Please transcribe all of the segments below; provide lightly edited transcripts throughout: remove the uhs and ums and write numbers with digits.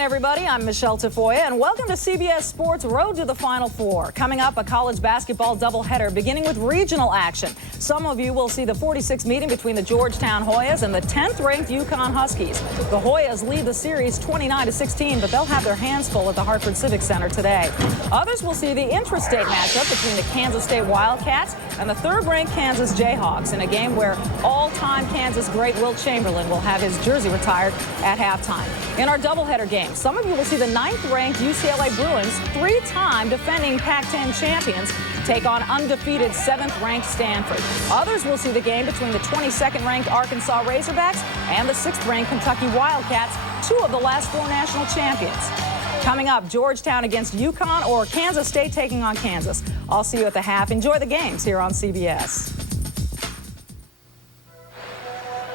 again, everybody. I'm Michelle Tafoya, and welcome to CBS Sports Road to the Final Four. Coming up, a college basketball doubleheader beginning with regional action. Some of you will see the 46th meeting between the Georgetown Hoyas and the 10th-ranked UConn Huskies. The Hoyas lead the series 29-16, but they'll have their hands full at the Hartford Civic Center today. Others will see the intrastate matchup between the Kansas State Wildcats and the third-ranked Kansas Jayhawks in a game where all-time Kansas great Wilt Chamberlain will have his jersey retired at halftime. In our doubleheader game, some of you will see the 9th-ranked UCLA Bruins, three-time defending Pac-10 champions, take on undefeated 7th-ranked Stanford. Others will see the game between the 22nd-ranked Arkansas Razorbacks and the 6th-ranked Kentucky Wildcats, two of the last four national champions. Coming up, Georgetown against UConn or Kansas State taking on Kansas. I'll see you at the half. Enjoy the games here on CBS.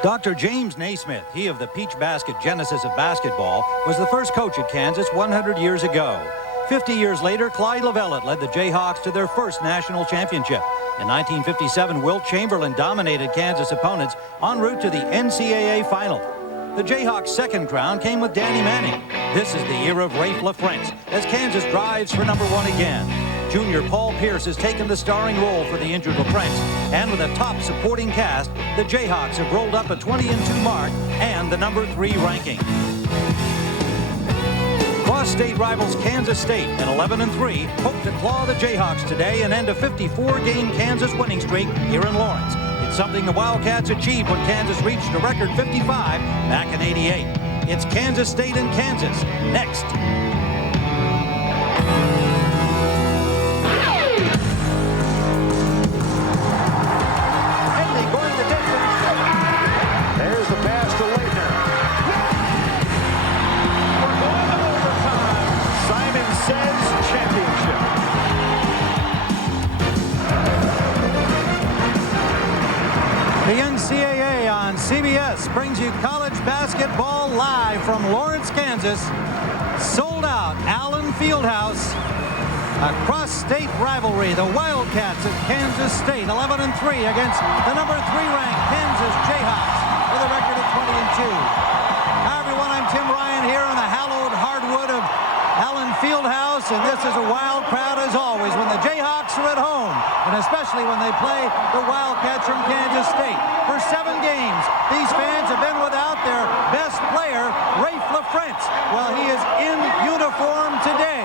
Dr. James Naismith, he of the Peach Basket genesis of basketball, was the first coach at Kansas 100 years ago. 50 years later, Clyde Leveillette led the Jayhawks to their first national championship. In 1957, Wilt Chamberlain dominated Kansas opponents en route to the NCAA final. The Jayhawks' second crown came with Danny Manning. This is the year of Rafe LaFrentz as Kansas drives for #1 again. Junior Paul Pierce has taken the starring role for the injured LaFrentz, and with a top supporting cast, the Jayhawks have rolled up a 20-2 mark and the #3 ranking. Cross-state rivals Kansas State at 11-3 hope to claw the Jayhawks today and end a 54-game Kansas winning streak here in Lawrence. It's something the Wildcats achieved when Kansas reached a record 55 back in '88. It's Kansas State and Kansas next. The NCAA on CBS brings you college basketball live from Lawrence, Kansas. Sold out Allen Fieldhouse. A cross-state rivalry. The Wildcats at Kansas State 11-3 against the #3-ranked Kansas Jayhawks with a record of 20-2. Hi everyone, I'm Tim Ryan here on the hallowed hardwood of Allen Fieldhouse, and this is a wild crowd as always when the Jayhawks are at home, and especially when they play the Wildcats from Kansas State. For 7 games, these fans have been without their best player, Rafe LaFrentz. Well, he is in uniform today,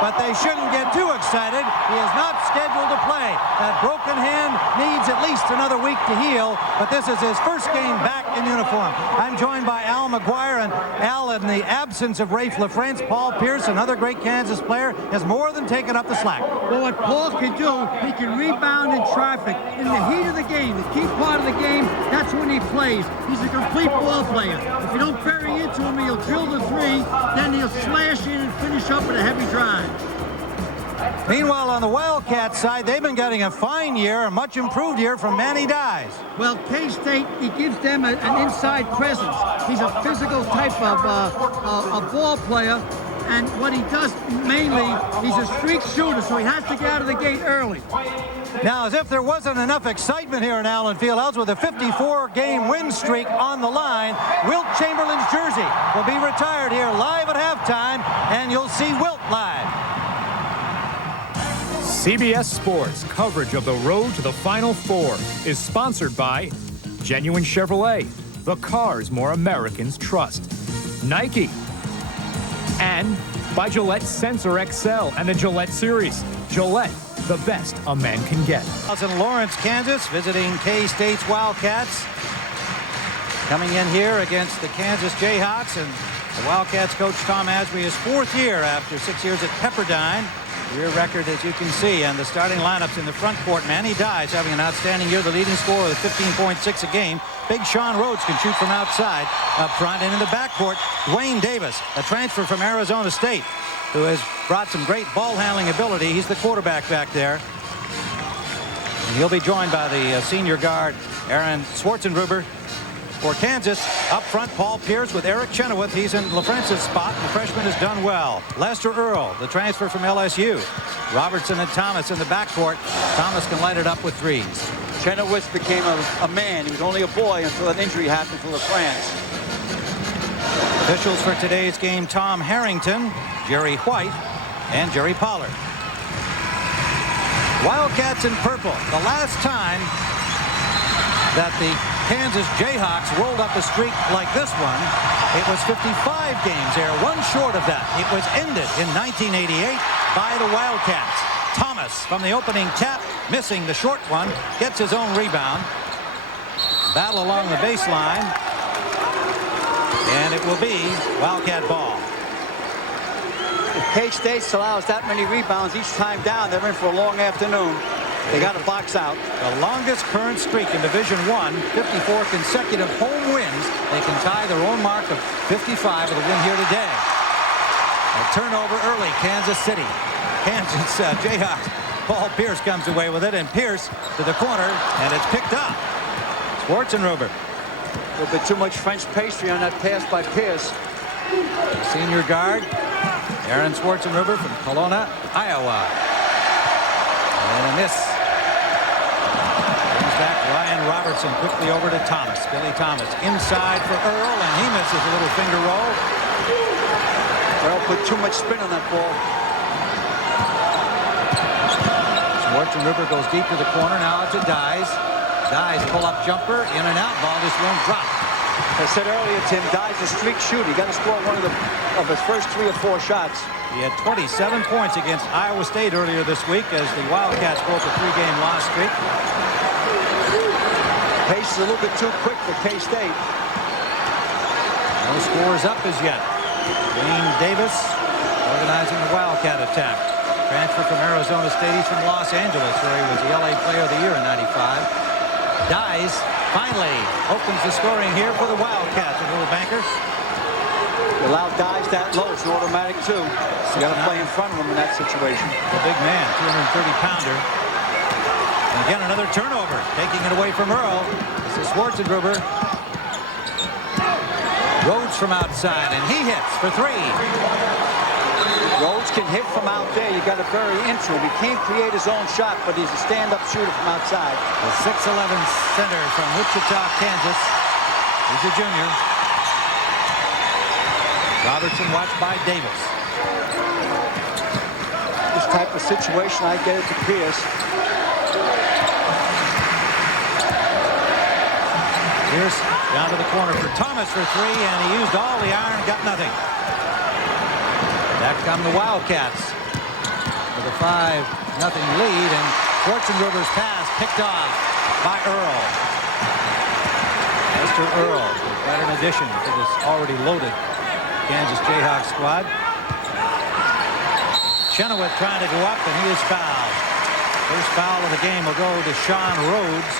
but they shouldn't get too excited. He is not scheduled to play. That broken hand needs at least another week to heal, but this is his first game back in uniform. I'm joined by Al McGuire, and Al, in the absence of Rafe LaFrentz, Paul Pierce, another great Kansas player, has more than taken up the slack. Well, what Paul can do, he can rebound in traffic. In the heat of the game, the key part of the game, that's when he plays. He's a complete ball player. If you don't bury into him, he'll drill the three, then he'll slash in and finish up with a heavy drive. Meanwhile, on the Wildcat side, they've been getting a fine year, a much improved year from Manny Dies. Well, K-State, he gives them an inside presence. He's a physical type of a ball player, and what he does mainly, he's a streak shooter, so he has to get out of the gate early. Now, as if there wasn't enough excitement here in Allen Fieldhouse with a 54-game win streak on the line, Wilt Chamberlain's jersey will be retired here live at halftime, and you'll see Wilt live. CBS Sports coverage of the road to the Final Four is sponsored by Genuine Chevrolet, the cars more Americans trust, Nike, and by Gillette Sensor XL and the Gillette Series. Gillette, the best a man can get. In Lawrence, Kansas, visiting K-State's Wildcats. Coming in here against the Kansas Jayhawks, and the Wildcats coach Tom Asbury, his 4th year after 6 years at Pepperdine. Career record, as you can see, and the starting lineups in the front court. Manny Dies having an outstanding year, the leading scorer with 15.6 a game. Big Sean Rhodes can shoot from outside up front, and in the backcourt, Dwayne Davis, a transfer from Arizona State, who has brought some great ball handling ability. He's the quarterback back there. And he'll be joined by the senior guard, Aaron Schwartzengruber. For Kansas, up front, Paul Pierce with Eric Chenoweth. He's in LaFrentz's spot. The freshman has done well. Lester Earl, the transfer from LSU. Robertson and Thomas in the backcourt. Thomas can light it up with threes. Chenoweth became a man. He was only a boy until an injury happened to LaFrentz. Officials for today's game: Tom Harrington, Jerry White, and Jerry Pollard. Wildcats in purple. The last time that the Kansas Jayhawks rolled up a streak like this one, it was 55 games there, one short of that. It was ended in 1988 by the Wildcats. Thomas from the opening tap, missing the short one, gets his own rebound. Battle along the baseline, and it will be Wildcat ball. If K-State allows that many rebounds each time down, they're in for a long afternoon. They got to box out. The longest current streak in Division I, 54 consecutive home wins. They can tie their own mark of 55 with a win here today. A turnover early, Kansas City. Kansas Jayhawk. Paul Pierce comes away with it, and Pierce to the corner, and it's picked up. Schwarzenruber. A little bit too much French pastry on that pass by Pierce. Senior guard, Aaron Schwarzenruber from Kelowna, Iowa. And a miss. Brings back Ryan Robertson quickly over to Thomas. Billy Thomas inside for Earl, and he misses a little finger roll. Earl put too much spin on that ball. Schwarzenruber goes deep to the corner. Now to Dyes. Dyes pull-up jumper, in and out. Ball just won't drop. I said earlier, Tim, Dyes a streak shooter. He got to score one of his first 3 or 4 shots. He had 27 points against Iowa State earlier this week as the Wildcats broke a 3-game loss streak. Pace is a little bit too quick for K-State. No scores up as yet. Wayne Davis organizing the Wildcat attack. Transfer from Arizona State. He's from Los Angeles, where he was the LA Player of the Year in '95. Dyes finally opens the scoring here for the Wildcats. A little banker. You allow Dyes that low, it's an automatic too. You got to play in front of him in that situation. The big man, 230-pounder. And again, another turnover, taking it away from Earl. This is Schwarzenruber. Rhodes from outside, and he hits for 3. Rhodes can hit from out there. You got to bury into him. He can't create his own shot, but he's a stand-up shooter from outside. The 6'11" center from Wichita, Kansas. He's a junior. Robertson watched by Davis. This type of situation, I get it to Pierce. Pierce down to the corner for Thomas for 3, and he used all the iron, got nothing. Back come the Wildcats with a 5-0 lead, and Schwarzenruber's pass picked off by Earl. Mr. Earl, quite an addition to this already loaded Kansas Jayhawk squad. Chenoweth trying to go up, and he is fouled. First foul of the game will go to Sean Rhodes.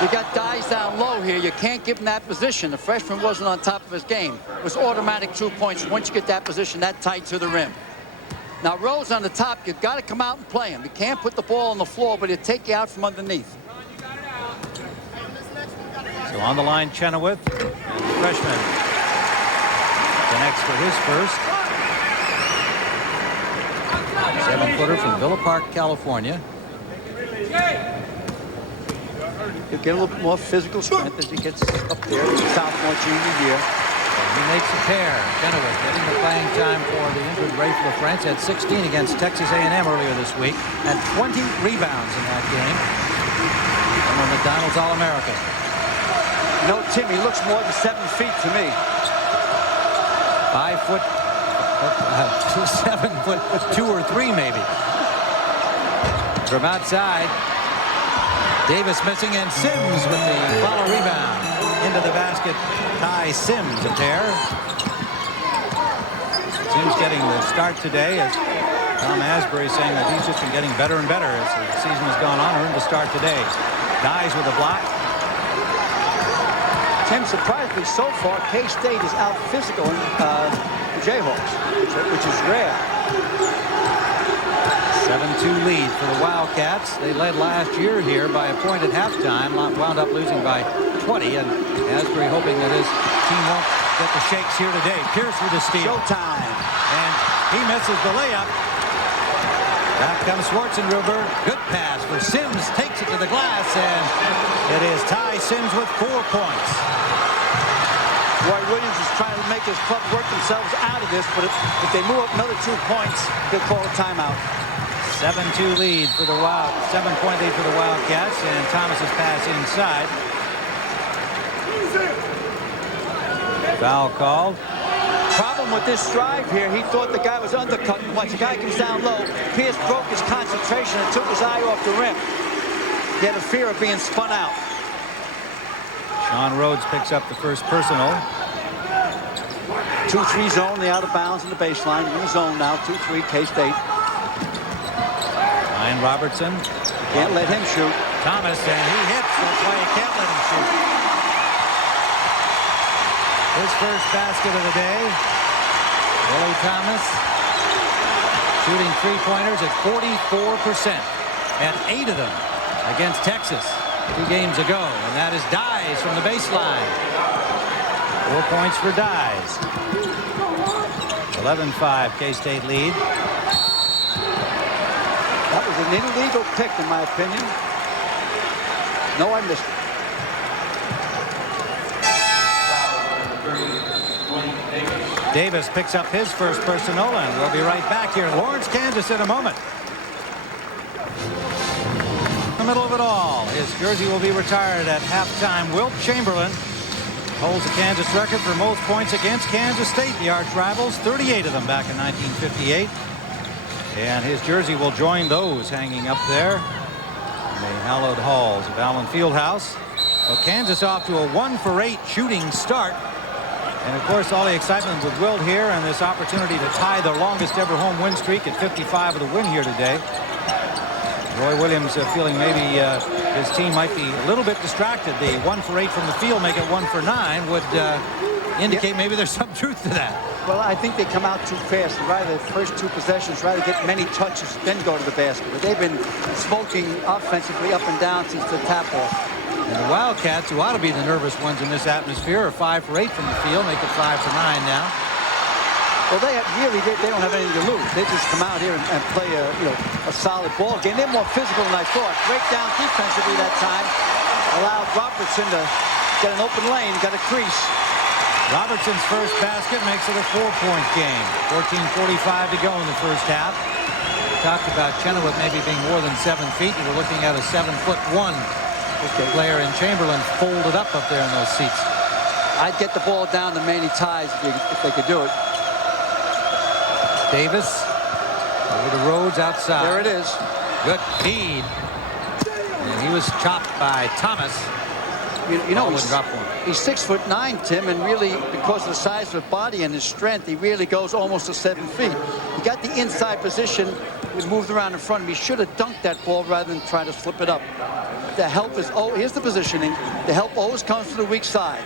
You got Dyes down low here. You can't give him that position. The freshman wasn't on top of his game. It was automatic 2 points once you get that position that tight to the rim. Now Rhodes on the top, you've got to come out and play him. You can't put the ball on the floor, but he'll take you out from underneath. So on the line, Chenoweth, and the freshman connects for his first. 7-footer from Villa Park, California. He'll get a little bit more physical strength as he gets up there in the sophomore junior year. And he makes a pair. Chenoweth getting the playing time for the injured Ray LaFrance. Had 16 against Texas A&M earlier this week. Had 20 rebounds in that game. And a McDonald's All-American. You know, Tim, he looks more than 7 feet to me. 5 foot, 7 foot 2 or 3 maybe. From outside, Davis missing, and Sims with the follow rebound into the basket. Ty Sims a pair. Sims getting the start today, as Tom Asbury saying that he's just been getting better and better as the season has gone on. Earned the start today. Dyes with a block. Tim, surprisingly, so far, K-State is out physical the Jayhawks, which is rare. 7-2 lead for the Wildcats. They led last year here by a point at halftime. Wound up losing by 20, and Asbury hoping that his team won't get the shakes here today. Pierce with the steal. Showtime. And he misses the layup. Back comes Schwarzenegger. Good pass for Sims. Takes it to the glass, and it is Ty Sims with 4 points. Roy Williams is trying to make his club work themselves out of this, but if they move up another 2 points, he'll call a timeout. 7-2 lead for the Wild. 7-point lead for the Wildcats, and Thomas's pass inside. Foul called. Problem with this drive here, he thought the guy was undercutting. Once the guy comes down low, Pierce broke his concentration and took his eye off the rim. He had a fear of being spun out. Sean Rhodes picks up the first personal. 2-3 zone, the out of bounds in the baseline. In the zone now, 2-3 K-State. Ryan Robertson. Can't let him shoot. Thomas, and he hits. That's why you can't let him shoot. His first basket of the day. Willie Thomas shooting 3-pointers at 44%, and 8 of them against Texas 2 games ago, and that is Dyes from the baseline. 4 points for Dyes. 11-5 K-State lead. That was an illegal pick, in my opinion. No, I missed it. Davis picks up his first personal, and we'll be right back here in Lawrence, Kansas in a moment. In the middle of it all, his jersey will be retired at halftime. Wilt Chamberlain holds the Kansas record for most points against Kansas State, the arch rivals, 38 of them back in 1958. And his jersey will join those hanging up there in the hallowed halls of Allen Fieldhouse. Well, Kansas off to a 1-for-8 shooting start. And of course, all the excitement with Wilt here and this opportunity to tie the longest ever home win streak at 55 of the win here today. Roy Williams feeling maybe his team might be a little bit distracted. The 1-for-8 from the field, make it 1-for-9 would indicate maybe there's some truth to that. Well, I think they come out too fast. Rather, the first 2 possessions, rather get many touches, then go to the basket. But they've been smoking offensively up and down since the tap-off. And the Wildcats, who ought to be the nervous ones in this atmosphere, are 5-for-8 from the field, make it 5-for-9 now. Well, they don't have anything to lose. They just come out here and play a solid ball game. They're more physical than I thought. Break down defensively that time. Allowed Robertson to get an open lane, got a crease. Robertson's first basket makes it a 4-point game. 14:45 to go in the first half. We talked about Chenoweth maybe being more than 7 feet. You were looking at a 7'1" player in Chamberlain folded up there in those seats. I'd get the ball down to Manny Ties if they could do it. Davis over to Rhodes outside. There it is. Good feed. And he was chopped by Thomas. You know, he's 6'9", Tim, and really, because of the size of his body and his strength, he really goes almost to 7 feet. He got the inside position, he moved around in front of him. He should have dunked that ball rather than try to slip it up. The help is, here's the positioning. The help always comes from the weak side.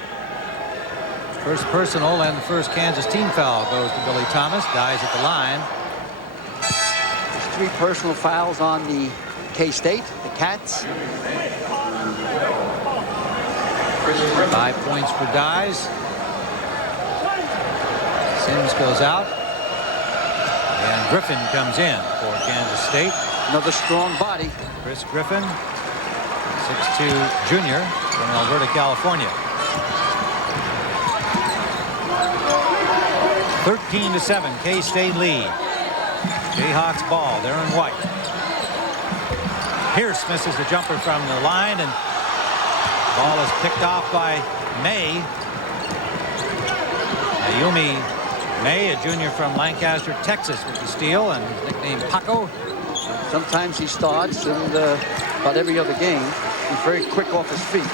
First personal and the first Kansas team foul goes to Billy Thomas. Dies at the line. There's 3 personal fouls on the K-State, the Cats. 5 points for Dies. Sims goes out. And Griffin comes in for Kansas State. Another strong body. Chris Griffin, 6'2" junior from Alberta, California. 13-7, K-State lead. Jayhawks ball, they're in white. Pierce misses the jumper from the line, and ball is picked off by May. Ayumi May, a junior from Lancaster, Texas, with the steal, and his nickname Paco. Sometimes he starts, and about every other game, he's very quick off his feet.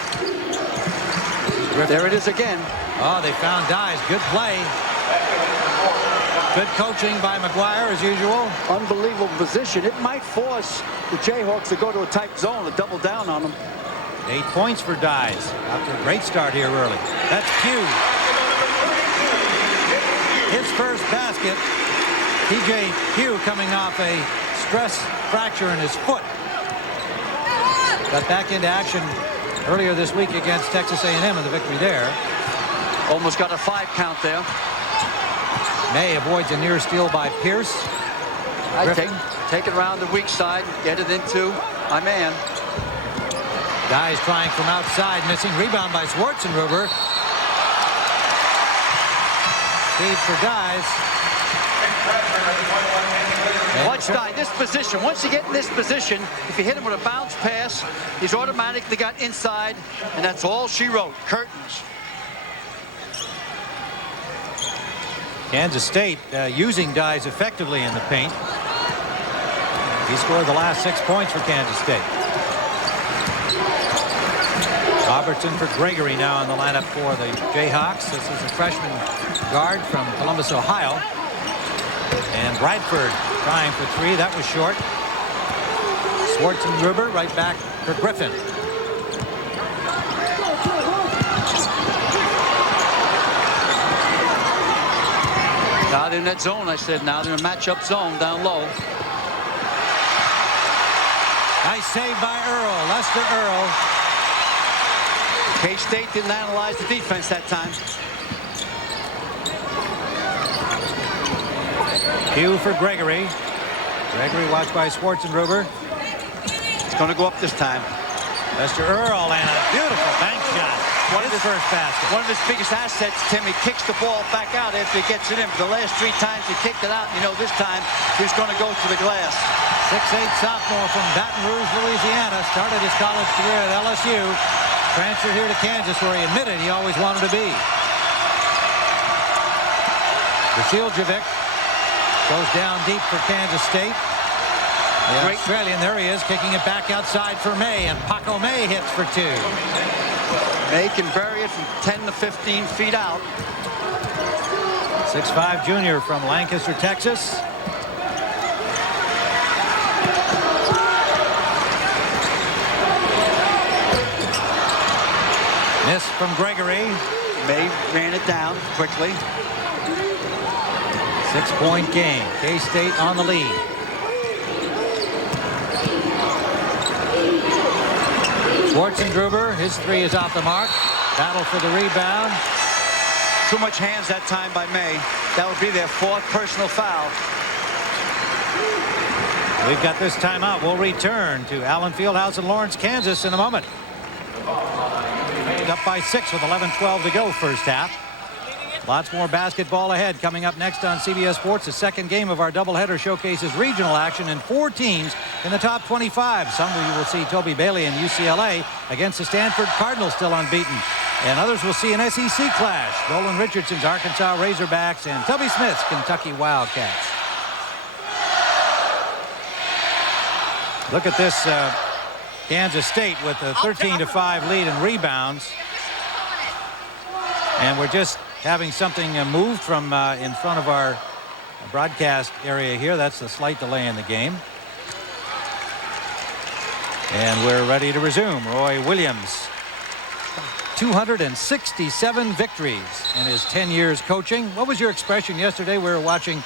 There it is again. Oh, they found Dies. Good play. Good coaching by McGuire, as usual. Unbelievable position. It might force the Jayhawks to go to a tight zone to double down on them. 8 points for Dies. After a great start here early. That's Pugh. His first basket. TJ Pugh coming off a stress fracture in his foot. Got back into action earlier this week against Texas A&M in the victory there. Almost got a 5 count there. May avoids a near steal by Pierce. I take it around the weak side, get it into my man. Guys trying from outside, missing. Rebound by Schwarzenruber. Speed for Guys. Watch Dye, this position. Once you get in this position, if you hit him with a bounce pass, he's automatically got inside, and that's all she wrote. Curtains. Kansas State using Dyes effectively in the paint. He scored the last 6 points for Kansas State. Robertson for Gregory now in the lineup for the Jayhawks. This is a freshman guard from Columbus, Ohio. And Bradford trying for three. That was short. Schwarzenruber right back for Griffin. Now they're in that zone, I said. Now they're in a matchup zone down low. Nice save by Earl. Lester Earl. K-State didn't analyze the defense that time. Cue for Gregory. Gregory watched by Schwarzenruber. It's going to go up this time. Lester Earl and a beautiful bank shot. One of his first basket. One of his biggest assets, Tim, he kicks the ball back out after he gets it in. For the last 3 times he kicked it out, you know this time he's going to go to the glass. 6'8" sophomore from Baton Rouge, Louisiana. Started his college career at LSU. Transferred here to Kansas, where he admitted he always wanted to be. Vasiljevic goes down deep for Kansas State. The Australian, there he is, kicking it back outside for May, and Paco May hits for 2. May can bury it from 10 to 15 feet out. 6'5" junior from Lancaster, Texas. Miss from Gregory. May ran it down quickly. 6-point game. K-State on the lead. Schwarzenruber, his 3 is off the mark. Battle for the rebound. Too much hands that time by May. That would be their 4th personal foul. We've got this timeout. We'll return to Allen Fieldhouse in Lawrence, Kansas in a moment. Up by 6 with 11:12 to go first half. Lots more basketball ahead. Coming up next on CBS Sports, the second game of our doubleheader showcases regional action and 4 teams in the top 25. Some of you will see Toby Bailey and UCLA against the Stanford Cardinals, still unbeaten. And others will see an SEC clash. Roland Richardson's Arkansas Razorbacks and Tubby Smith's Kentucky Wildcats. Look at this Kansas State with a 13-5 lead in rebounds. And we're just having something moved from in front of our broadcast area here. That's the slight delay in the game. And we're ready to resume. Roy Williams, 267 victories in his 10 years coaching. What was your expression yesterday? We were watching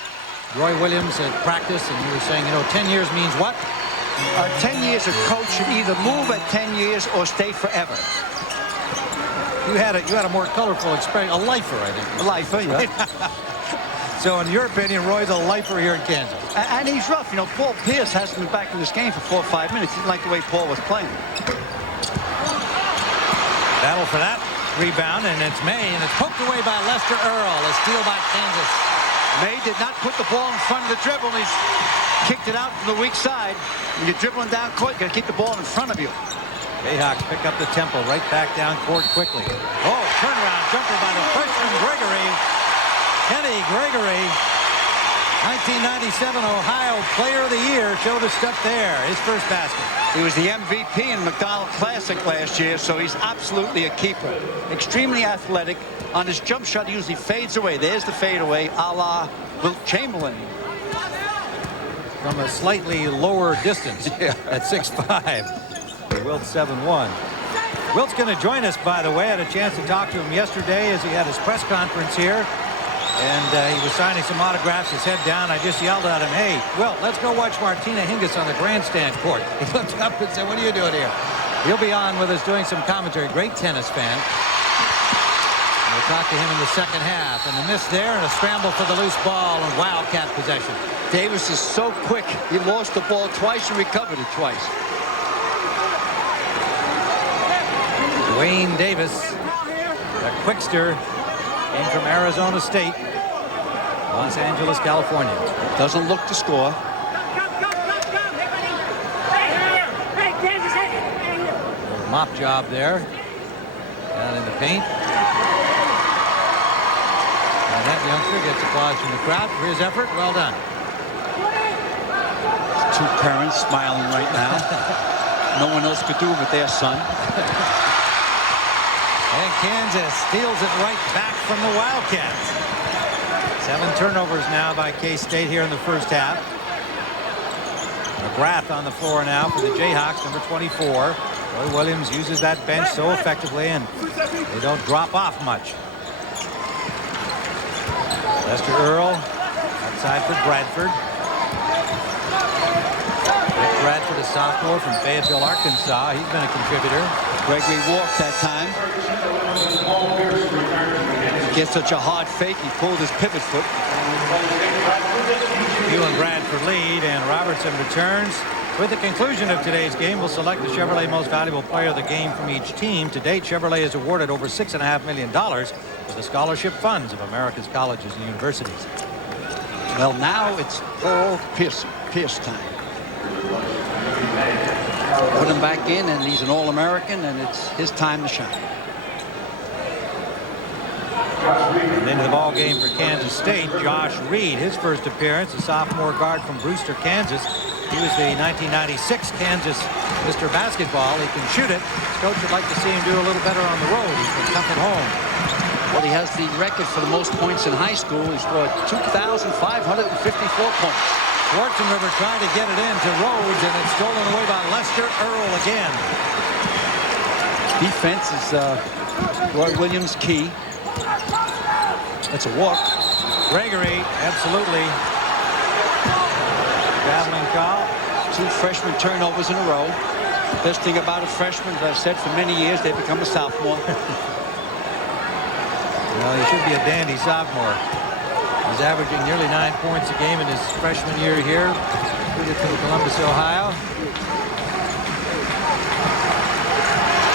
Roy Williams at practice, and you were saying, you know, 10 years means what? 10 years of coach should either move at 10 years or stay forever. You had a more colorful expression, a lifer, I think. A lifer, yeah. So in your opinion, Roy's a lifer here in Kansas. And he's rough. You know, Paul Pierce hasn't been back in this game for 4 or 5 minutes. He didn't like the way Paul was playing. Battle for that rebound, and it's May, and it's poked away by Lester Earl. A steal by Kansas. May did not put the ball in front of the dribble. He's kicked it out from the weak side. When you're dribbling down court, you got to keep the ball in front of you. Jayhawks pick up the tempo right back down court quickly. Oh, turnaround jumper by the freshman Gregory. Kenny Gregory, 1997 Ohio Player of the Year. Showed his stuff there. His first basket. He was the MVP in McDonald Classic last year, so he's absolutely a keeper. Extremely athletic. On his jump shot, he usually fades away. There's the fadeaway, a la Wilt Chamberlain. From a slightly lower distance at 6'5". Wilt 7'1". Wilt's going to join us, by the way. I had a chance to talk to him yesterday as he had his press conference here. And he was signing some autographs, his head down. I just yelled at him, "Hey, Wilt, let's go watch Martina Hingis on the grandstand court." He looked up and said, "What are you doing here?" He'll be on with us doing some commentary. Great tennis fan. We'll talk to him in the second half. And the miss there and a scramble for the loose ball and Wildcat possession. Davis is so quick. He lost the ball twice and recovered it twice. Wayne Davis, the quickster, came from Arizona State, Los Angeles, California. Doesn't look to score. Mop job there. Down in the paint. And that youngster gets applause from the crowd for his effort. Well done. Two parents smiling right now. No one else could do it but their son. And Kansas steals it right back from the Wildcats. 7 turnovers now by K-State here in the first half. McGrath on the floor now for the Jayhawks, number 24. Roy Williams uses that bench so effectively, and they don't drop off much. Lester Earl outside for Bradford. Rick Bradford, a sophomore from Fayetteville, Arkansas. He's been a contributor. Gregory walked that time. He gets such a hard fake, he pulled his pivot foot. Hugh and Bradford lead, and Robertson returns. With the conclusion of today's game, we'll select the Chevrolet Most Valuable Player of the Game from each team. To date, Chevrolet has awarded over $6.5 million for the scholarship funds of America's colleges and universities. Well, now it's Paul Pierce time. Put him back in, and he's an All-American, and it's his time to shine. And into the ball game for Kansas State, Josh Reed, his first appearance, a sophomore guard from Brewster, Kansas. He was the 1996 Kansas Mr. Basketball. He can shoot it. His coach would like to see him do a little better on the road. He's been tough at home. Well, he has the record for the most points in high school. He scored 2,554 points. Schwarzenberger trying to get it into Rhodes, and it's stolen away by Lester Earl again. Defense is Roy Williams' key. That's a walk. Gregory, absolutely. Traveling call. 2 freshman turnovers in a row. Best thing about a freshman, as I've said for many years, they become a sophomore. Well, he should be a dandy sophomore. He's averaging nearly 9 points a game in his freshman year here. Recruited from Columbus, Ohio.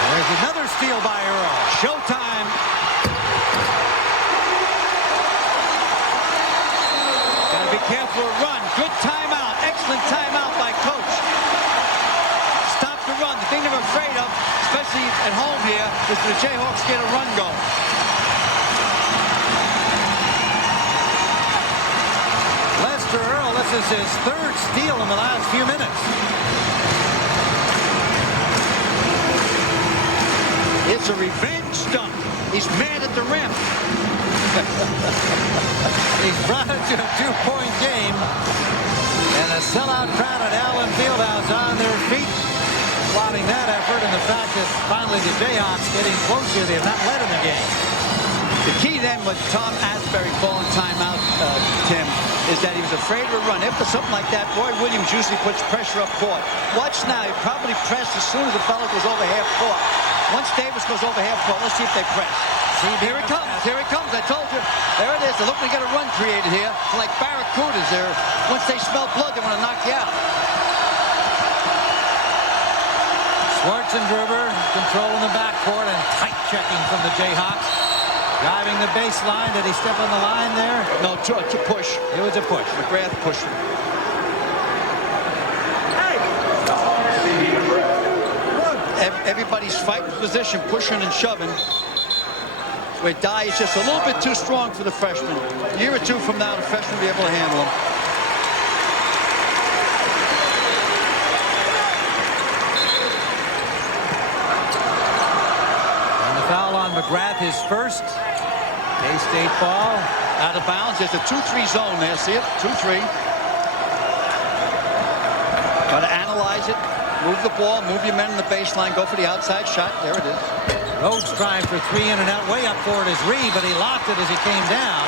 There's another steal by Earl. Showtime. Gotta be careful of run. Good timeout. Excellent timeout by coach. Stop the run. The thing they're afraid of, especially at home here, is the Jayhawks get a run going. Lester Earl, this is his 3rd steal in the last few minutes. It's a revenge stunt. He's mad at the rim. He's brought it to a 2-point game. And a sellout crowd at Allen Fieldhouse on their feet, applauding that effort and the fact that finally the Jayhawks getting closer. They have not led in the game. The key then with Tom Asbury calling timeout, Tim, is that he was afraid of a run. After something like that, Roy Williams usually puts pressure up court. Watch now. He probably pressed as soon as the fellow goes over half court. Once Davis goes over half court, let's see if they press. See, here it comes. Here it comes. I told you. There it is. They're looking to get a run created here. It's like barracudas there. Once they smell blood, they want to knock you out. Schwarzenberger controlling the backcourt and tight checking from the Jayhawks. Driving the baseline. Did he step on the line there? No, it's a push. It was a push. McGrath pushed him. Everybody's fighting position, pushing and shoving. Where Dye is just a little bit too strong for the freshman. A year or two from now, the freshman will be able to handle him. And the foul on McGrath, his first. K-State ball. Out of bounds. There's a 2-3 zone there. See it? 2-3. Got to analyze it. Move the ball. Move your men in the baseline. Go for the outside shot. There it is. Rhodes trying for 3 in and out. Way up for it is Reed, but he locked it as he came down.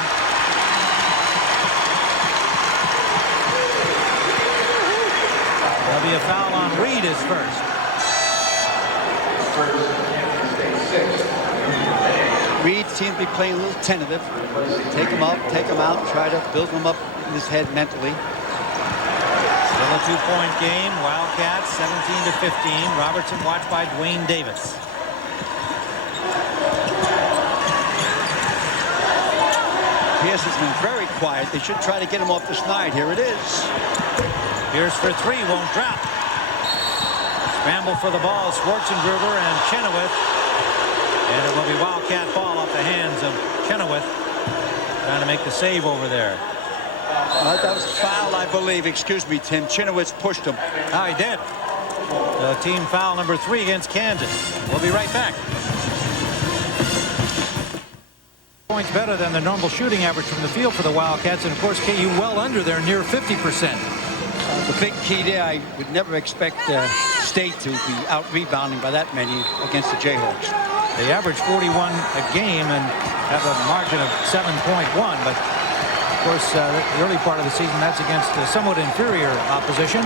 There'll be a foul on Reed, his first. Reed seems to be playing a little tentative. Take him up, take him out, try to build him up in his head mentally. Still a 2-point game. Wildcats 17-15. Robertson watched by Dwayne Davis. Pierce has been very quiet. They should try to get him off the snide. Here it is. Pierce for three, won't drop. Scramble for the ball, Schwarzenegger and Chenoweth. And it will be Wildcat ball off the hands of Chenoweth. Trying to make the save over there. That was a foul, I believe. Excuse me, Tim. Chenoweth pushed him. Oh, he did. Team foul number 3 against Kansas. We'll be right back. Points better than the normal shooting average from the field for the Wildcats. And, of course, KU well under there, near 50%. The big key there, I would never expect State to be out-rebounding by that many against the Jayhawks. They average 41 a game and have a margin of 7.1. But, of course, the early part of the season, that's against somewhat inferior opposition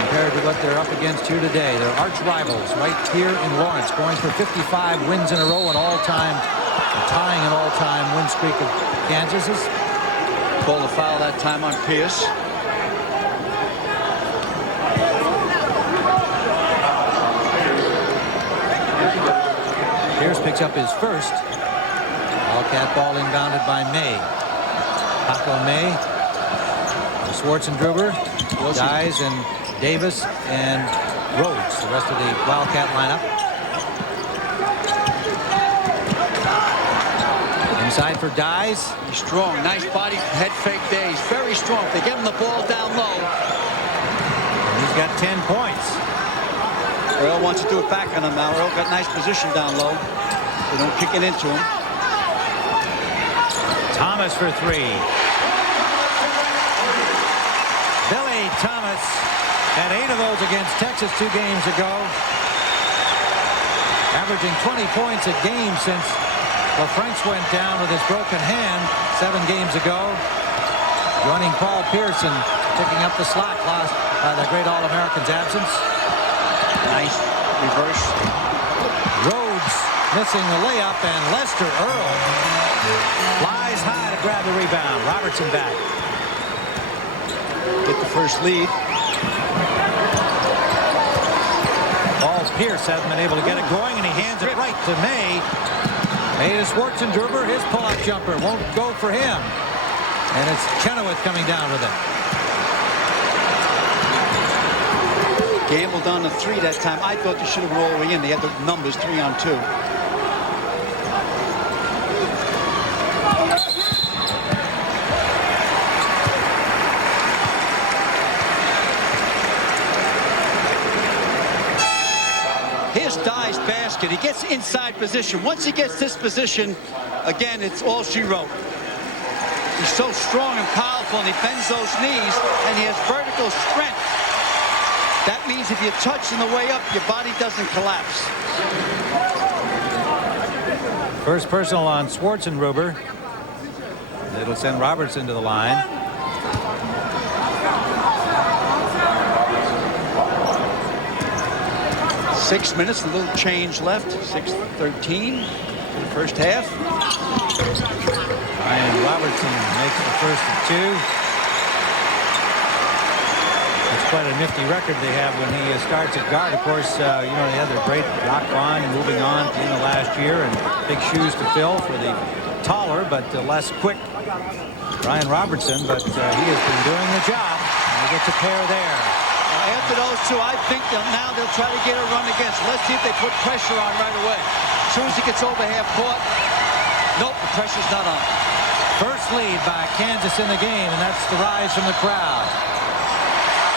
compared to what they're up against here today. They're arch rivals right here in Lawrence, going for 55 wins in a row, and all-time, tying an all-time win streak of Kansas's. Called a foul that time on Pierce. Pierce picks up his first. Wildcat ball inbounded by May. Paco May. Schwarzenegger, Dyes, and Davis, and Rhodes. The rest of the Wildcat lineup. Inside for Dyes. He's strong. Nice body head fake there. He's very strong. They give him the ball down low. And he's got 10 points. Earl wants to do it back on him now. Earl got nice position down low. They don't kick it into him. Thomas for three. Billy Thomas had 8 of those against Texas 2 games ago. Averaging 20 points a game since LaFranc went down with his broken hand 7 games ago. Joining Paul Pierce, picking up the slack lost by the great All-American's absence. Nice reverse. Rhodes missing the layup, and Lester Earl flies high to grab the rebound. Robertson back. Get the first lead. Paul Pierce hasn't been able to get it going, and he hands it right to May. May to Schwarzenegger. His pull-up jumper won't go for him. And it's Chenoweth coming down with it. Gambled on the 3 that time. I thought they should have went all the way in. They had the numbers 3-on-2. Here's Dye's basket. He gets inside position. Once he gets this position, again, it's all she wrote. He's so strong and powerful, and he bends those knees, and he has vertical strength. That means if you touch on the way up, your body doesn't collapse. First personal on Schwarzenegger. It'll send Robertson to the line. Six minutes, a little change left. 6:13 for the first half. Ryan Robertson makes the first of 2. It's quite a nifty record they have when he starts at guard. Of course, you know, they had their great Rock Vaughn moving on at the end of last year, and big shoes to fill for the taller but less quick Ryan Robertson. But he has been doing the job, and he gets a pair there. After those 2, I think now they'll try to get a run against. Let's see if they put pressure on right away. As soon as he gets over half court, nope, the pressure's not on. First lead by Kansas in the game, and that's the rise from the crowd.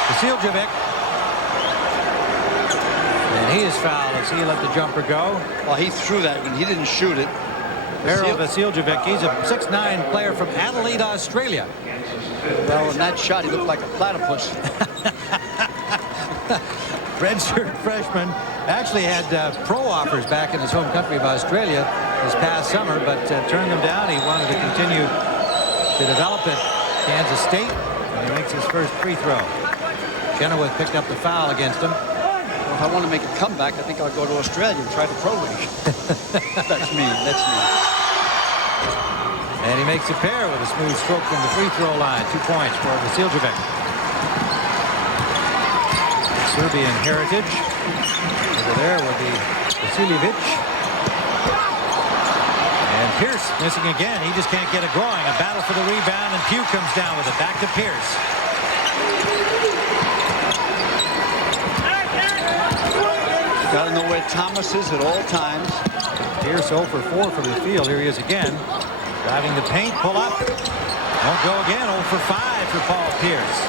Vasiljevic. And he is fouled as he let the jumper go. Well, he threw that when he didn't shoot it. Harold Vasiljevic, he's a 6'9" player from Adelaide, Australia. Well, in that shot, he looked like a platypus. Redshirt freshman. Actually had pro offers back in his home country of Australia this past summer, but turned them down. He wanted to continue to develop at Kansas State, and he makes his first free throw. Chenoweth picked up the foul against him. if I want to make a comeback, I think I'll go to Australia and try the pro league. That's me. That's me. And he makes a pair with a smooth stroke from the free throw line. 2 points for Vasiljevic. Serbian heritage. Over there will be Vasiljevic. And Pierce missing again. He just can't get it going. A battle for the rebound, and Pugh comes down with it. Back to Pierce. Got to know where Thomas is at all times. Pierce 0 for 4 from the field. Here he is again. Driving the paint, pull up. Won't go again. 0 for 5 for Paul Pierce.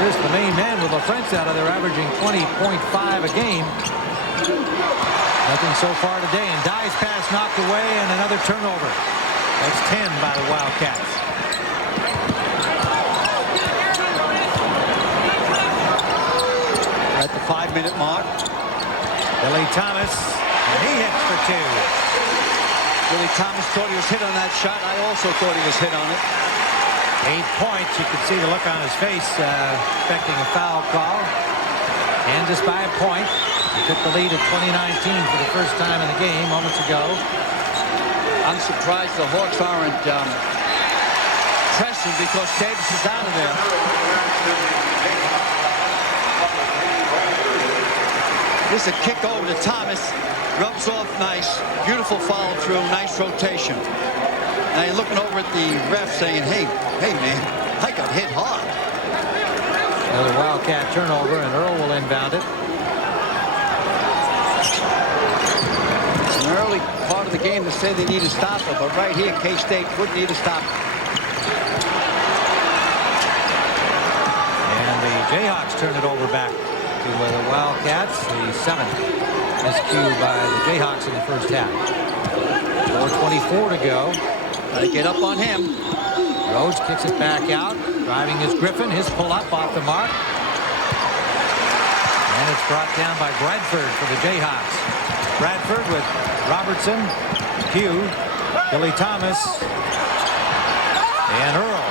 Pierce, the main man with the French out of there, averaging 20.5 a game. Nothing so far today. And Dye's pass knocked away, and another turnover. That's 10 by the Wildcats. At the 5-minute mark. Billy Thomas, and he hits for 2. Billy Thomas thought he was hit on that shot. I also thought he was hit on it. 8 points. You could see the look on his face, expecting a foul call. Kansas by a point. He took the lead at 2019 for the first time in the game moments ago. I'm surprised the Hawks aren't pressing because Davis is out of there. This is a kick over to Thomas. Rubs off nice. Beautiful follow through. Nice rotation. Now you're looking over at the ref saying, hey man, I got hit hard. Another Wildcat turnover, and Earl will inbound it. It's an early part of the game to say they need a stopper, but right here, K-State would need a stopper. And the Jayhawks turn it over back to the Wildcats. The 7th miscue by the Jayhawks in the first half. 4:24 to go. Gotta get up on him. Rhodes kicks it back out. Driving is Griffin. His pull-up off the mark. And it's brought down by Bradford for the Jayhawks. Bradford with Robertson, Pugh, Billy Thomas, and Earl.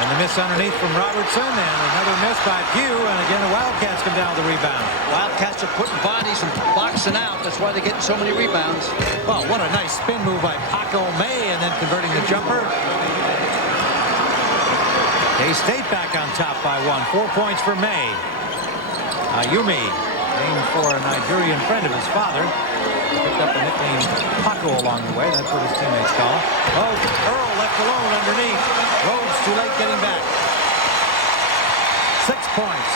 And the miss underneath from Robertson, and another miss by Pugh, and again the Wildcats come down with the rebound. Wildcats are putting bodies and boxing out. That's why they're getting so many rebounds. Well, what a nice spin move by Paco May, and then converting the jumper. K-State back on top by 1. 4 points for May. Ayumi, named for a Nigerian friend of his father. He picked up the nickname Paco along the way. That's what his teammates call him. Oh, Earl left alone underneath. Rhodes too late getting back. 6 points